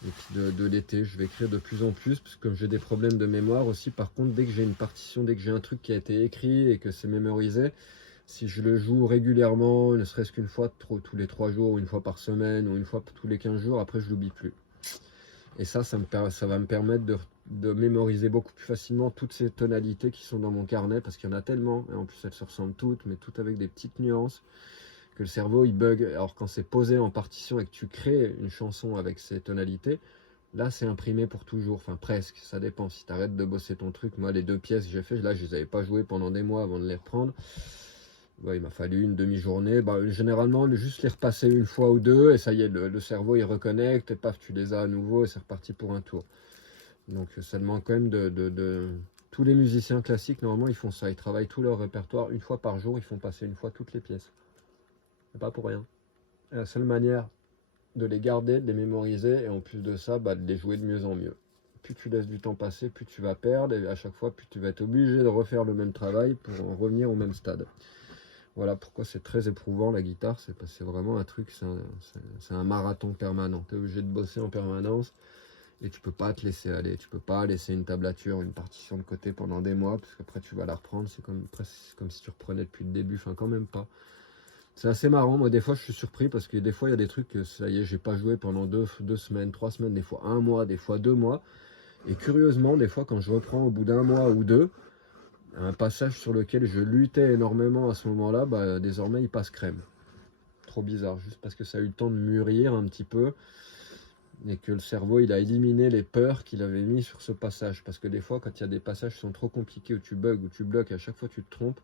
Et puis de l'été, je vais écrire de plus en plus, parce que comme j'ai des problèmes de mémoire aussi, par contre, dès que j'ai une partition, dès que j'ai un truc qui a été écrit et que c'est mémorisé, si je le joue régulièrement, ne serait-ce qu'une fois tous les 3 jours, ou une fois par semaine, ou une fois tous les 15 jours, après je l'oublie plus. Et ça va me permettre de mémoriser beaucoup plus facilement toutes ces tonalités qui sont dans mon carnet, parce qu'il y en a tellement, et en plus elles se ressemblent toutes, mais toutes avec des petites nuances, que le cerveau il bug. Alors quand c'est posé en partition et que tu crées une chanson avec ces tonalités, là c'est imprimé pour toujours, enfin presque, ça dépend. Si tu arrêtes de bosser ton truc, moi les 2 pièces que j'ai fait, là je les avais pas jouées pendant des mois avant de les reprendre. Bah, il m'a fallu une demi-journée. Bah, généralement, juste les repasser une fois ou deux, et ça y est, le cerveau il reconnecte, et paf, tu les as à nouveau, et c'est reparti pour un tour. Donc ça demande quand même Tous les musiciens classiques, normalement, ils font ça. Ils travaillent tout leur répertoire une fois par jour, ils font passer une fois toutes les pièces. C'est pas pour rien. Et la seule manière de les garder, de les mémoriser, et en plus de ça, bah, de les jouer de mieux en mieux. Plus tu laisses du temps passer, plus tu vas perdre, et à chaque fois, plus tu vas être obligé de refaire le même travail pour en revenir au même stade. Voilà pourquoi c'est très éprouvant la guitare, c'est parce que c'est vraiment un truc, c'est un marathon permanent. Tu es obligé de bosser en permanence et tu peux pas te laisser aller, tu peux pas laisser une tablature, une partition de côté pendant des mois, parce qu'après tu vas la reprendre, c'est presque comme si tu reprenais depuis le début, enfin quand même pas. C'est assez marrant, moi des fois je suis surpris parce que des fois il y a des trucs que ça y est, j'ai pas joué pendant 2 semaines, 3 semaines, des fois un mois, des fois 2 mois. Et curieusement, des fois quand je reprends au bout d'un mois ou deux, un passage sur lequel je luttais énormément à ce moment-là, bah, désormais il passe crème. Trop bizarre, juste parce que ça a eu le temps de mûrir un petit peu et que le cerveau il a éliminé les peurs qu'il avait mis sur ce passage. Parce que des fois, quand il y a des passages qui sont trop compliqués, où tu bugs, où tu bloques, à chaque fois tu te trompes,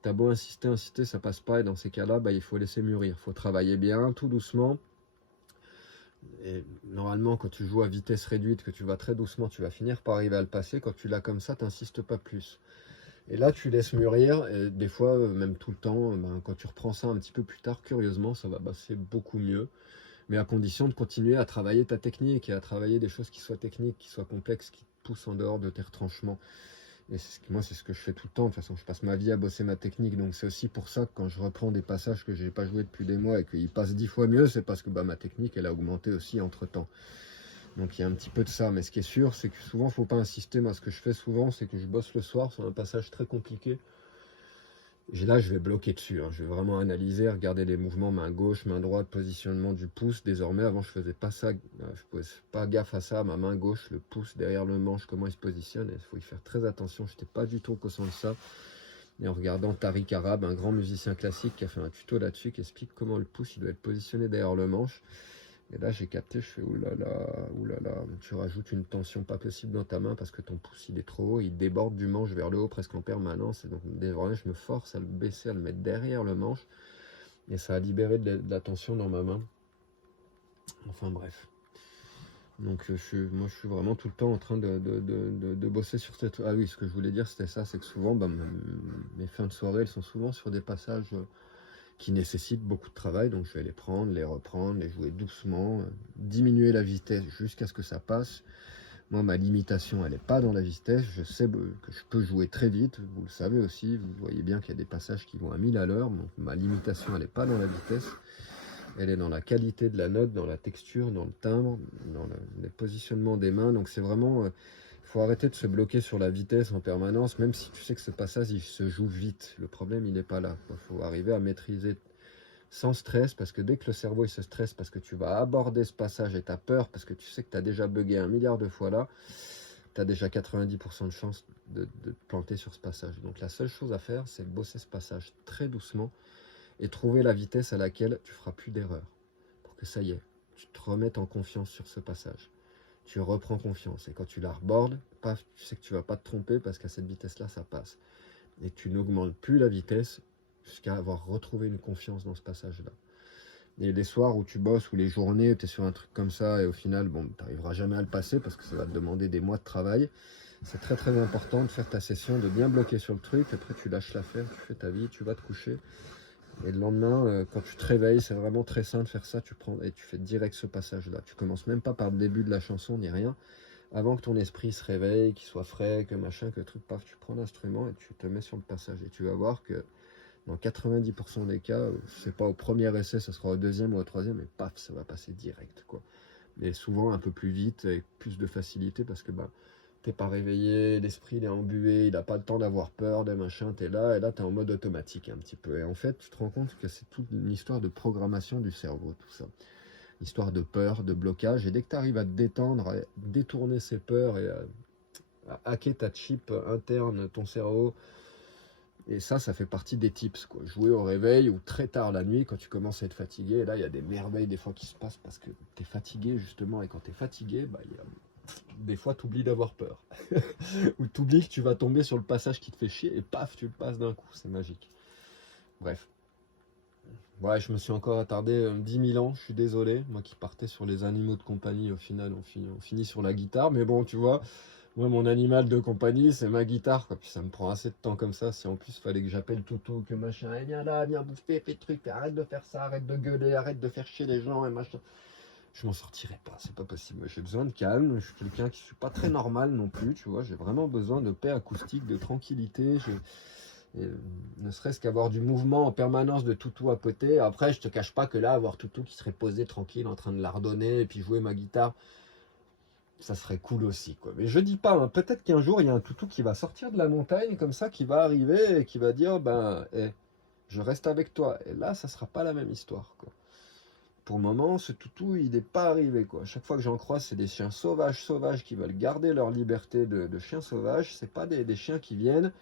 t'as beau insister, ça passe pas. Et dans ces cas-là, bah, il faut laisser mûrir, il faut travailler bien, tout doucement. Et normalement, quand tu joues à vitesse réduite, que tu vas très doucement, tu vas finir par arriver à le passer. Quand tu l'as comme ça, t'insistes pas plus. Et là, tu laisses mûrir, et des fois, même tout le temps, ben, quand tu reprends ça un petit peu plus tard, curieusement, ça va passer beaucoup mieux. Mais à condition de continuer à travailler ta technique et à travailler des choses qui soient techniques, qui soient complexes, qui te poussent en dehors de tes retranchements. Et moi, c'est ce que je fais tout le temps. De toute façon, je passe ma vie à bosser ma technique. Donc, c'est aussi pour ça que quand je reprends des passages que je n'ai pas joué depuis des mois et qu'ils passent 10 fois mieux, c'est parce que bah, ma technique, elle a augmenté aussi entre-temps. Donc il y a un petit peu de ça, mais ce qui est sûr, c'est que souvent, il ne faut pas insister. Moi, ce que je fais souvent, c'est que je bosse le soir sur un passage très compliqué. Et là, je vais bloquer dessus. Je vais vraiment analyser, regarder les mouvements main gauche, main droite, positionnement du pouce. Désormais, avant, je faisais pas ça. Je ne faisais pas gaffe à ça. Ma main gauche, le pouce derrière le manche, comment il se positionne. Il faut y faire très attention. Je n'étais pas du tout conscient de ça. Et en regardant Tariq Arab, un grand musicien classique qui a fait un tuto là-dessus, qui explique comment le pouce il doit être positionné derrière le manche. Et là, j'ai capté, je fais oulala, tu rajoutes une tension pas possible dans ta main parce que ton pouce il est trop haut, il déborde du manche vers le haut presque en permanence. Et donc, désormais, je me force à le baisser, à le mettre derrière le manche. Et ça a libéré de la tension dans ma main. Enfin, bref. Donc, moi, je suis vraiment tout le temps en train de bosser sur cette. Ah oui, ce que je voulais dire, c'était ça, c'est que souvent, bah, mes fins de soirée, elles sont souvent sur des passages qui nécessitent beaucoup de travail, donc je vais les prendre, les reprendre, les jouer doucement, diminuer la vitesse jusqu'à ce que ça passe. Moi, ma limitation, elle n'est pas dans la vitesse, je sais que je peux jouer très vite, vous le savez aussi, vous voyez bien qu'il y a des passages qui vont à 1000 à l'heure, donc ma limitation, elle n'est pas dans la vitesse, elle est dans la qualité de la note, dans la texture, dans le timbre, dans le positionnement des mains, donc c'est vraiment... faut arrêter de se bloquer sur la vitesse en permanence, même si tu sais que ce passage, il se joue vite. Le problème, il n'est pas là. Il faut arriver à maîtriser sans stress, parce que dès que le cerveau il se stresse, parce que tu vas aborder ce passage et tu as peur, parce que tu sais que tu as déjà bugué 1 milliard de fois là, tu as déjà 90% de chance de te planter sur ce passage. Donc la seule chose à faire, c'est de bosser ce passage très doucement et trouver la vitesse à laquelle tu feras plus d'erreurs. que ça y est, tu te remettes en confiance sur ce passage. Tu reprends confiance. Et quand tu la rebordes, paf, tu sais que tu ne vas pas te tromper parce qu'à cette vitesse-là, ça passe. Et tu n'augmentes plus la vitesse jusqu'à avoir retrouvé une confiance dans ce passage-là. Et les soirs où tu bosses ou les journées où tu es sur un truc comme ça et au final, bon, tu n'arriveras jamais à le passer parce que ça va te demander des mois de travail. C'est très très important de faire ta session, de bien bloquer sur le truc. Après, tu lâches l'affaire, tu fais ta vie, tu vas te coucher. Et le lendemain, quand tu te réveilles, c'est vraiment très simple de faire ça. Tu prends et tu fais direct ce passage-là. Tu commences même pas par le début de la chanson ni rien. Avant que ton esprit se réveille, qu'il soit frais, que machin, que truc, paf, tu prends l'instrument et tu te mets sur le passage. Et tu vas voir que dans 90% des cas, c'est pas au premier essai, ça sera au deuxième ou au troisième, et paf, ça va passer direct, quoi. Mais souvent un peu plus vite et plus de facilité parce que bah, t'es pas réveillé, l'esprit il est embué, il n'a pas le temps d'avoir peur, des machins, t'es là, et là t'es en mode automatique un petit peu. Et en fait, tu te rends compte que c'est toute une histoire de programmation du cerveau, tout ça. Histoire de peur, de blocage, et dès que tu arrives à te détendre, à détourner ces peurs et à hacker ta chip interne, ton cerveau, et ça fait partie des tips, quoi. Jouer au réveil ou très tard la nuit quand tu commences à être fatigué. Et là, il y a des merveilles des fois qui se passent parce que tu es fatigué, justement. Et quand tu es fatigué, bah, des fois, tu oublies d'avoir peur. Ou tu oublies que tu vas tomber sur le passage qui te fait chier et paf, tu le passes d'un coup. C'est magique. Bref. Ouais, je me suis encore attardé 10 000 ans. Je suis désolé. Moi qui partais sur les animaux de compagnie, au final, on finit sur la guitare. Mais bon, tu vois. Moi, mon animal de compagnie, c'est ma guitare, quoi. Puis ça me prend assez de temps comme ça. Si en plus, il fallait que j'appelle Toutou, que machin, eh, viens là, viens bouffer, fais truc, arrête de faire ça, arrête de gueuler, arrête de faire chier les gens, et machin. Je m'en sortirai pas, c'est pas possible. J'ai besoin de calme, je suis quelqu'un qui suis pas très normal non plus, tu vois. J'ai vraiment besoin de paix acoustique, de tranquillité. Ne serait-ce qu'avoir du mouvement en permanence de Toutou à côté. Après, je te cache pas que là, avoir Toutou qui serait posé tranquille en train de lardonner et puis jouer ma guitare, ça serait cool aussi, quoi. Mais je dis pas, hein, peut-être qu'un jour il y a un toutou qui va sortir de la montagne comme ça, qui va arriver et qui va dire ben je reste avec toi. Et là, ça sera pas la même histoire, quoi. Pour le moment, ce toutou, il n'est pas arrivé, quoi. Chaque fois que j'en croise, c'est des chiens sauvages qui veulent garder leur liberté de chiens sauvages. C'est pas des chiens qui viennent.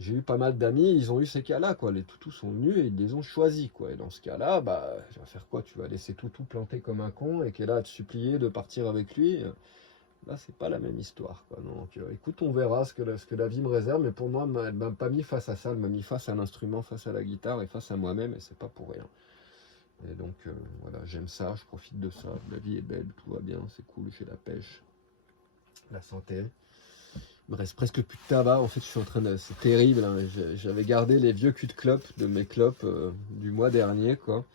J'ai eu pas mal d'amis, ils ont eu ces cas-là, quoi. Les toutous sont venus et ils les ont choisis, quoi. Et dans ce cas-là, bah, tu vas faire quoi? Tu vas laisser toutou planté comme un con et qui est là à te supplier de partir avec lui. Là, c'est pas la même histoire, quoi. Donc, écoute, on verra ce que la vie me réserve. Mais pour moi, elle m'a pas mis face à ça. Elle m'a mis face à l'instrument, face à la guitare et face à moi-même. Et c'est pas pour rien. Et donc, voilà, j'aime ça. Je profite de ça. La vie est belle, tout va bien, c'est cool. J'ai la pêche, la santé. Il me reste presque plus de tabac. En fait, je suis en train de. C'est terrible, hein. J'avais gardé les vieux culs de clope de mes clopes du mois dernier, quoi.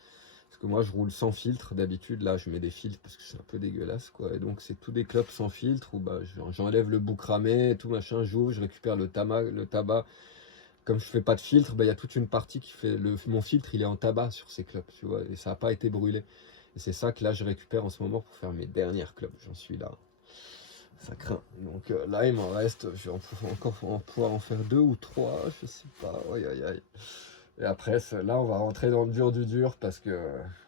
Parce que moi, je roule sans filtre d'habitude. Là, je mets des filtres parce que c'est un peu dégueulasse, quoi. Et donc, c'est tous des clopes sans filtre où bah, j'enlève le bout cramé, tout machin, j'ouvre, je récupère le tabac. Comme je fais pas de filtre, bah, il y a toute une partie qui fait. Mon filtre, il est en tabac sur ces clopes, tu vois. Et ça n'a pas été brûlé. Et c'est ça que là, je récupère en ce moment pour faire mes dernières clopes. J'en suis là. Ça craint. Donc là, il m'en reste. Je vais encore pouvoir en faire 2 ou 3, je sais pas. Aïe, aïe, aïe. Et après, là, on va rentrer dans le dur du dur parce que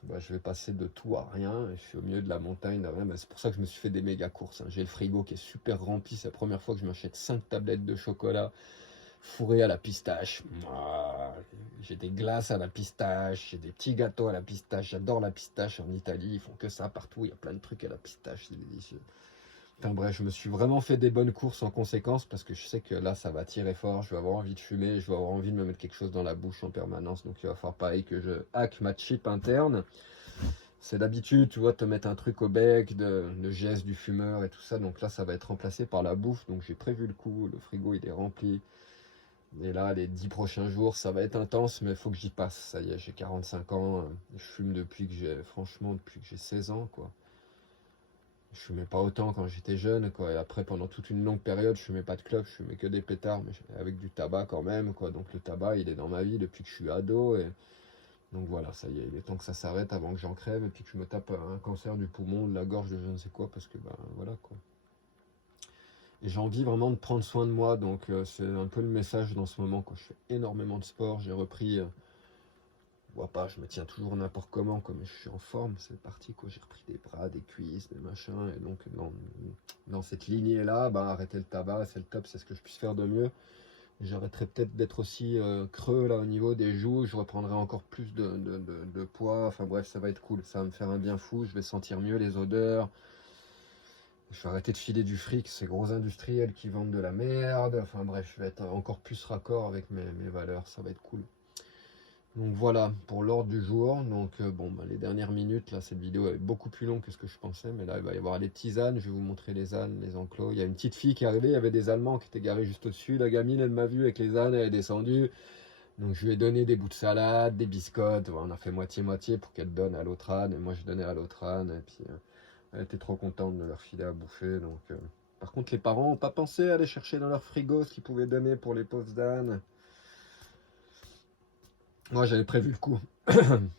bah, je vais passer de tout à rien. Et je suis au milieu de la montagne. C'est pour ça que je me suis fait des méga courses, hein. J'ai le frigo qui est super rempli. C'est la première fois que je m'achète 5 tablettes de chocolat fourrées à la pistache. J'ai des glaces à la pistache. J'ai des petits gâteaux à la pistache. J'adore la pistache en Italie. Ils font que ça partout. Il y a plein de trucs à la pistache. C'est délicieux. Enfin bref, je me suis vraiment fait des bonnes courses en conséquence parce que je sais que là ça va tirer fort, je vais avoir envie de fumer, je vais avoir envie de me mettre quelque chose dans la bouche en permanence, donc il va falloir pareil que je hack ma chip interne. C'est d'habitude, tu vois, de te mettre un truc au bec, de geste du fumeur et tout ça, donc là ça va être remplacé par la bouffe, donc j'ai prévu le coup, le frigo il est rempli. Et là, les 10 prochains jours, ça va être intense, mais il faut que j'y passe. Ça y est, j'ai 45 ans, je fume franchement, depuis que j'ai 16 ans, quoi. Je fumais pas autant quand j'étais jeune, quoi. Et après, pendant toute une longue période, je fumais pas de clope, je fumais que des pétards, mais avec du tabac quand même, quoi. Donc le tabac, il est dans ma vie depuis que je suis ado. Et donc voilà, ça y est, il est temps que ça s'arrête avant que j'en crève et puis que je me tape un cancer du poumon, de la gorge, de je ne sais quoi, parce que ben voilà, quoi. Et j'ai envie vraiment de prendre soin de moi, donc c'est un peu le message dans ce moment, quoi. Je fais énormément de sport, j'ai repris. Je vois pas, je me tiens toujours n'importe comment, comme je suis en forme, c'est parti, quoi. J'ai repris des bras, des cuisses, des machins, et donc dans cette lignée-là, bah, arrêter le tabac, c'est le top, c'est ce que je puisse faire de mieux. J'arrêterai peut-être d'être aussi creux là au niveau des joues, je reprendrai encore plus de poids, enfin bref, ça va être cool, ça va me faire un bien fou, je vais sentir mieux les odeurs. Je vais arrêter de filer du fric, ces gros industriels qui vendent de la merde. Enfin bref, je vais être encore plus raccord avec mes valeurs, ça va être cool. Donc voilà pour l'ordre du jour. Donc bon, bah, les dernières minutes, là, cette vidéo est beaucoup plus longue que ce que je pensais. Mais là, il va y avoir les petits ânes. Je vais vous montrer les ânes, les enclos. Il y a une petite fille qui est arrivée, il y avait des Allemands qui étaient garés juste au-dessus. La gamine, elle m'a vu avec les ânes, elle est descendue. Donc je lui ai donné des bouts de salade, des biscottes. Voilà, on a fait moitié-moitié pour qu'elle donne à l'autre âne. Et moi, je donnais à l'autre âne. Et puis... elle était trop contente de leur filer à bouffer. Donc, par contre, les parents n'ont pas pensé à aller chercher dans leur frigo ce qu'ils pouvaient donner pour les pauvres ânes. Moi, j'avais prévu le coup.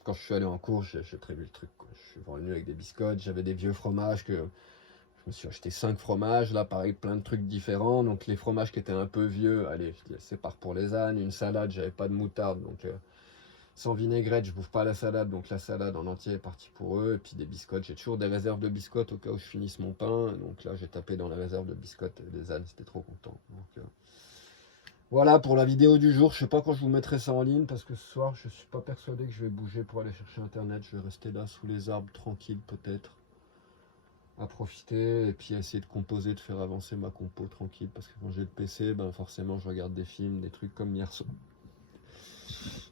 Quand je suis allé en cours, j'ai prévu le truc, quoi. Je suis revenu avec des biscottes. J'avais des vieux fromages que je me suis acheté 5 fromages. Là, pareil, plein de trucs différents. Donc, les fromages qui étaient un peu vieux, allez, je dis, c'est part pour les ânes. Une salade, j'avais pas de moutarde. Donc, sans vinaigrette, je bouffe pas la salade, donc la salade en entier est partie pour eux. Et puis des biscottes, j'ai toujours des réserves de biscottes au cas où je finisse mon pain. Donc là, j'ai tapé dans la réserve de biscottes des ânes, c'était trop content. Donc, voilà pour la vidéo du jour. Je sais pas quand je vous mettrai ça en ligne parce que ce soir, je suis pas persuadé que je vais bouger pour aller chercher internet. Je vais rester là sous les arbres tranquille peut-être, à profiter et puis à essayer de composer, de faire avancer ma compo tranquille. Parce que quand j'ai le PC, ben forcément, je regarde des films, des trucs comme hier soir.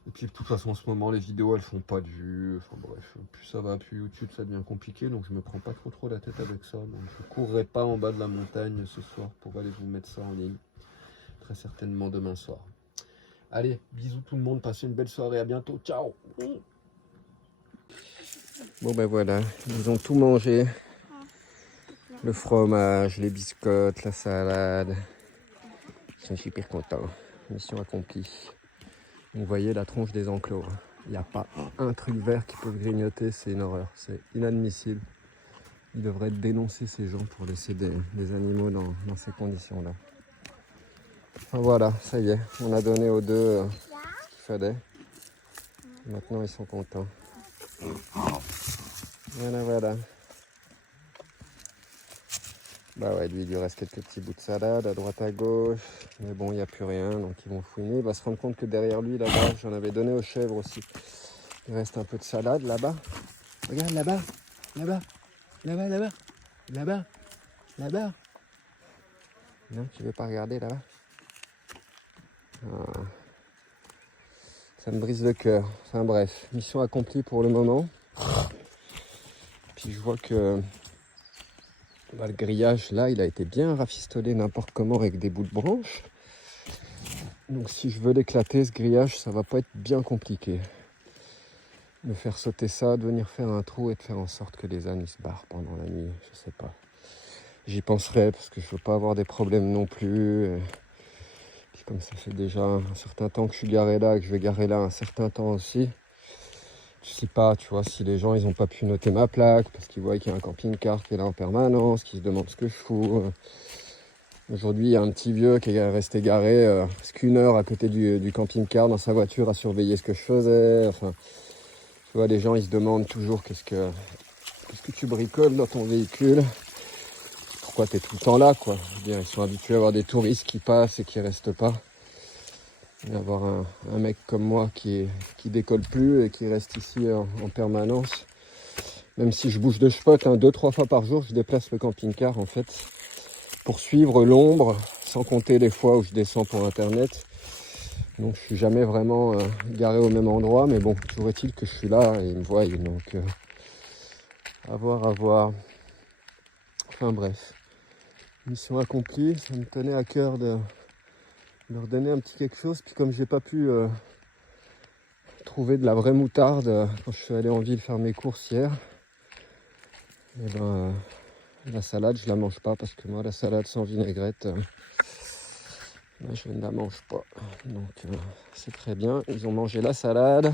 Et puis de toute façon en ce moment les vidéos elles font pas de vues, enfin bref, plus ça va, plus YouTube ça devient compliqué, donc je me prends pas trop la tête avec ça, donc je courrai pas en bas de la montagne ce soir pour aller vous mettre ça en ligne, très certainement demain soir. Allez, bisous tout le monde, passez une belle soirée, à bientôt, ciao. Bon ben voilà, ils ont tout mangé, le fromage, les biscottes, la salade, ils sont super contents, mission accomplie. Vous voyez la tronche des enclos. Il n'y a pas un truc vert qui peut grignoter, c'est une horreur. C'est inadmissible. Ils devraient être dénoncés ces gens pour laisser des animaux dans ces conditions-là. Enfin voilà, ça y est, on a donné aux deux ce qu'il fallait. Maintenant ils sont contents. Voilà. Bah ouais, lui il lui reste quelques petits bouts de salade à droite à gauche. Mais bon, il n'y a plus rien, donc ils vont fouiner. Il va se rendre compte que derrière lui, là-bas, j'en avais donné aux chèvres aussi. Il reste un peu de salade là-bas. Regarde là-bas, là-bas, là-bas, là-bas, là-bas, là-bas. Non, tu veux pas regarder là-bas? Ah. Ça me brise le cœur. Enfin bref, mission accomplie pour le moment. Puis je vois que le grillage là, il a été bien rafistolé n'importe comment avec des bouts de branches. Donc si je veux l'éclater ce grillage, ça va pas être bien compliqué. De faire sauter ça, de venir faire un trou et de faire en sorte que les ânes ils se barrent pendant la nuit, je sais pas. J'y penserai parce que je veux pas avoir des problèmes non plus. Puis comme ça fait déjà un certain temps que je suis garé là, que je vais garer là un certain temps aussi. Je sais pas, tu vois, si les gens ils ont pas pu noter ma plaque parce qu'ils voient qu'il y a un camping-car qui est là en permanence, qu'ils se demandent ce que je fous. Aujourd'hui, il y a un petit vieux qui est resté garé presque 1 heure à côté du camping-car dans sa voiture à surveiller ce que je faisais. Enfin, tu vois, les gens ils se demandent toujours qu'est-ce que tu bricoles dans ton véhicule. Pourquoi tu es tout le temps là, quoi. Je veux dire, ils sont habitués à avoir des touristes qui passent et qui restent pas. Et avoir un mec comme moi qui décolle plus et qui reste ici en permanence. Même si je bouge de spot 2-3 fois par jour, je déplace le camping-car en fait pour suivre l'ombre, sans compter les fois où je descends pour internet. Donc je suis jamais vraiment garé au même endroit, mais bon, toujours est-il que je suis là et ils me voient, donc à voir. Enfin bref, mission accomplie, ça me tenait à cœur de leur donner un petit quelque chose, puis comme j'ai pas pu trouver de la vraie moutarde quand je suis allé en ville faire mes courses hier, et ben la salade je la mange pas parce que moi la salade sans vinaigrette je ne la mange pas, donc c'est très bien. Ils ont mangé la salade,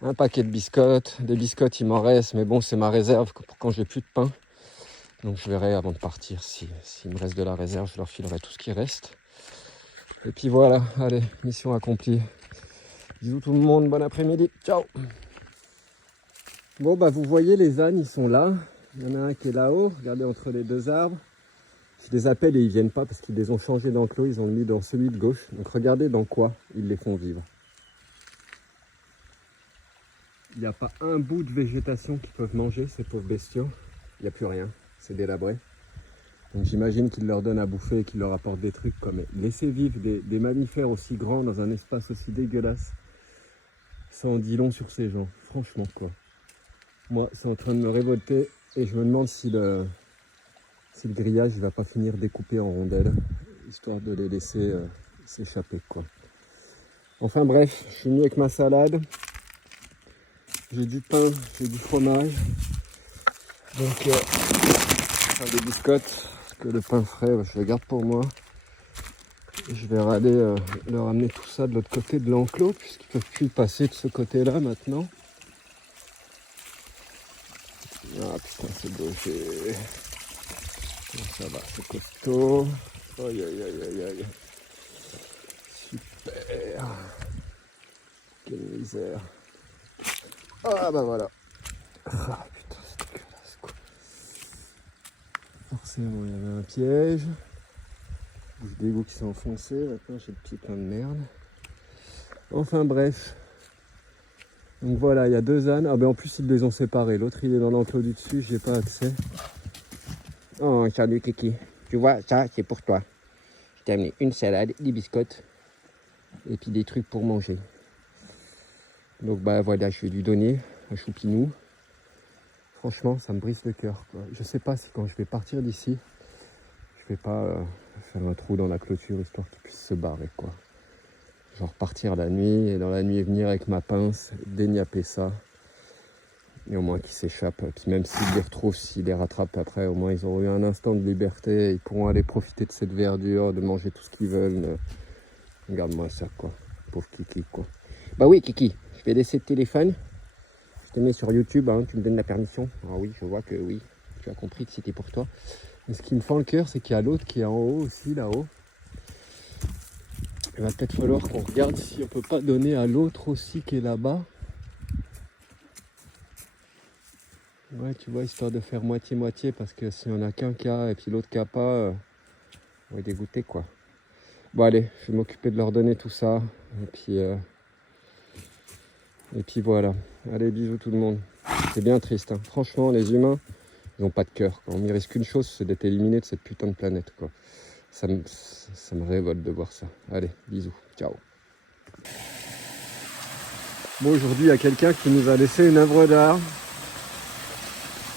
un paquet de biscottes, des biscottes il m'en reste, mais bon c'est ma réserve pour quand j'ai plus de pain, donc je verrai avant de partir s'il me reste de la réserve, je leur filerai tout ce qui reste. Et puis voilà, allez, mission accomplie. Bisous tout le monde, bon après-midi, ciao. Bon bah vous voyez les ânes, ils sont là. Il y en a un qui est là-haut, regardez entre les 2 arbres. Je les appelle et ils viennent pas parce qu'ils les ont changés d'enclos, ils ont mis dans celui de gauche. Donc regardez dans quoi ils les font vivre. Il n'y a pas un bout de végétation qu'ils peuvent manger, ces pauvres bestiaux. Il n'y a plus rien, c'est délabré. Donc j'imagine qu'ils leur donnent à bouffer et qu'ils leur apportent des trucs comme laisser vivre des mammifères aussi grands dans un espace aussi dégueulasse. Ça en dit long sur ces gens, franchement quoi. Moi, c'est en train de me révolter et je me demande si le grillage il va pas finir découpé en rondelles, histoire de les laisser s'échapper quoi. Enfin bref, je suis venu avec ma salade. J'ai du pain, j'ai du fromage. Donc des biscottes, parce que le pain frais, je le garde pour moi. Et je vais aller leur amener tout ça de l'autre côté de l'enclos, puisqu'ils ne peuvent plus passer de ce côté-là maintenant. Ah putain, c'est beau, ça va, c'est costaud. Aïe aïe aïe aïe aïe. Super. Quelle misère. Ah bah voilà. Ah putain, c'est dégueulasse quoi. Forcément, il y avait un piège. Des égouts qui sont enfoncés. Maintenant, j'ai le pied plein de merde. Enfin bref. Donc voilà, il y a 2 ânes. Ah ben en plus, ils les ont séparés. L'autre, il est dans l'enclos du dessus. J'ai pas accès. Oh, salut Kiki. Tu vois, ça, c'est pour toi. Je t'ai amené une salade, des biscottes. Et puis des trucs pour manger. Donc bah voilà, je vais lui donner un choupinou. Franchement, ça me brise le cœur, quoi. Je sais pas si quand je vais partir d'ici, je vais pas faire un trou dans la clôture histoire qu'il puisse se barrer, quoi. Genre partir la nuit et dans la nuit venir avec ma pince, dégnapper ça. Et au moins qu'ils s'échappent. Puis même s'ils les retrouvent, s'ils les rattrapent après, au moins ils auront eu un instant de liberté. Ils pourront aller profiter de cette verdure, de manger tout ce qu'ils veulent. Regarde-moi ça, quoi. Pauvre Kiki, quoi. Bah oui, Kiki, je vais laisser le téléphone. Je te mets sur YouTube, hein, tu me donnes la permission. Ah oui, je vois que oui, tu as compris que c'était pour toi. Mais ce qui me fend le cœur, c'est qu'il y a l'autre qui est en haut aussi, là-haut. Il va peut-être falloir qu'on regarde si on peut pas donner à l'autre aussi qui est là-bas. Ouais, tu vois, histoire de faire moitié-moitié, parce que si on a qu'un cas et puis l'autre cas pas, on est dégoûté, quoi. Bon allez, je vais m'occuper de leur donner tout ça. Et puis voilà. Allez, bisous tout le monde. C'est bien triste, hein. Franchement, les humains, ils n'ont pas de cœur. On n'y risque qu'une chose, c'est d'être éliminé de cette putain de planète, quoi. Ça me révolte de voir ça. Allez, bisous. Ciao. Bon, aujourd'hui, il y a quelqu'un qui nous a laissé une œuvre d'art.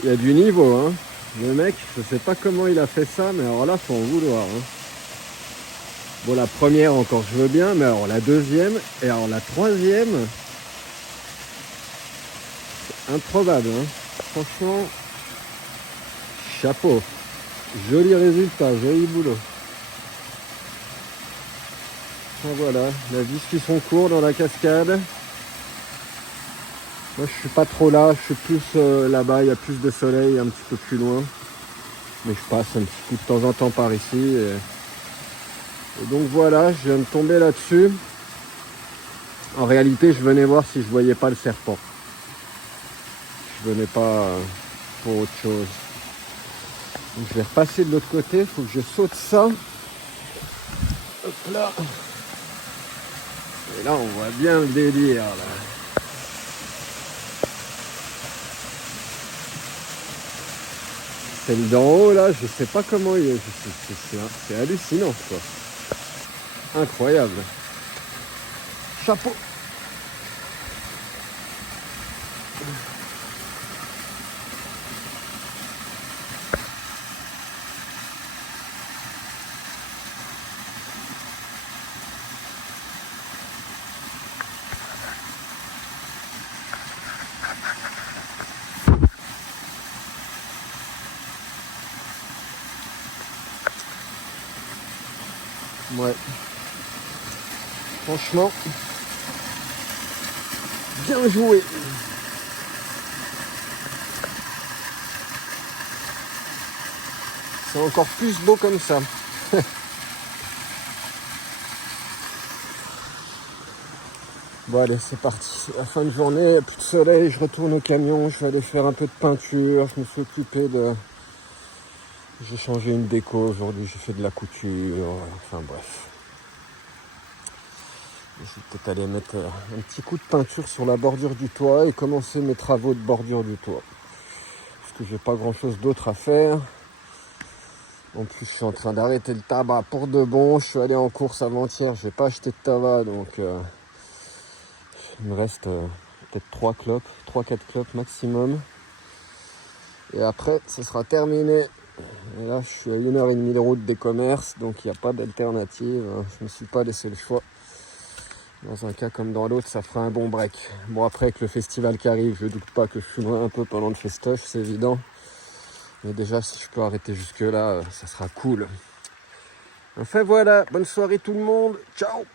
Il y a du niveau, hein. Le mec, je sais pas comment il a fait ça, mais alors là, faut en vouloir, hein. Bon, la première, encore, je veux bien, mais alors la deuxième, et alors la troisième, c'est improbable, hein. Franchement, chapeau. Joli résultat, joli boulot. Enfin, voilà, la vie suit son cours dans la cascade. Moi je suis pas trop là, je suis plus là-bas, il y a plus de soleil, un petit peu plus loin. Mais je passe un petit coup de temps en temps par ici. Et donc voilà, je viens de tomber là-dessus. En réalité, je venais voir si je voyais pas le serpent. Je venais pas pour autre chose. Donc je vais repasser de l'autre côté, il faut que je saute ça. Hop là. Et là on voit bien le délire là. Celle d'en haut là, je sais pas comment il est. C'est hallucinant quoi. Incroyable. Chapeau. Ouais. Franchement, bien joué. C'est encore plus beau comme ça. Bon allez, c'est parti. C'est la fin de journée, plus de soleil, je retourne au camion, je vais aller faire un peu de peinture. Je me suis occupé J'ai changé une déco aujourd'hui, j'ai fait de la couture, enfin bref. Je vais peut-être aller mettre un petit coup de peinture sur la bordure du toit et commencer mes travaux de bordure du toit. Parce que j'ai pas grand chose d'autre à faire. En plus, je suis en train d'arrêter le tabac pour de bon. Je suis allé en course avant-hier, j'ai pas acheté de tabac, donc il me reste peut-être 3-4 clopes maximum. Et après, ce sera terminé. Et là, je suis à 1h30 de route des commerces, donc il n'y a pas d'alternative. Je ne me suis pas laissé le choix. Dans un cas comme dans l'autre, ça fera un bon break. Bon, après, avec le festival qui arrive, je doute pas que je fumerai un peu pendant le festoche, c'est évident. Mais déjà, si je peux arrêter jusque-là, ça sera cool. Enfin voilà, bonne soirée tout le monde. Ciao!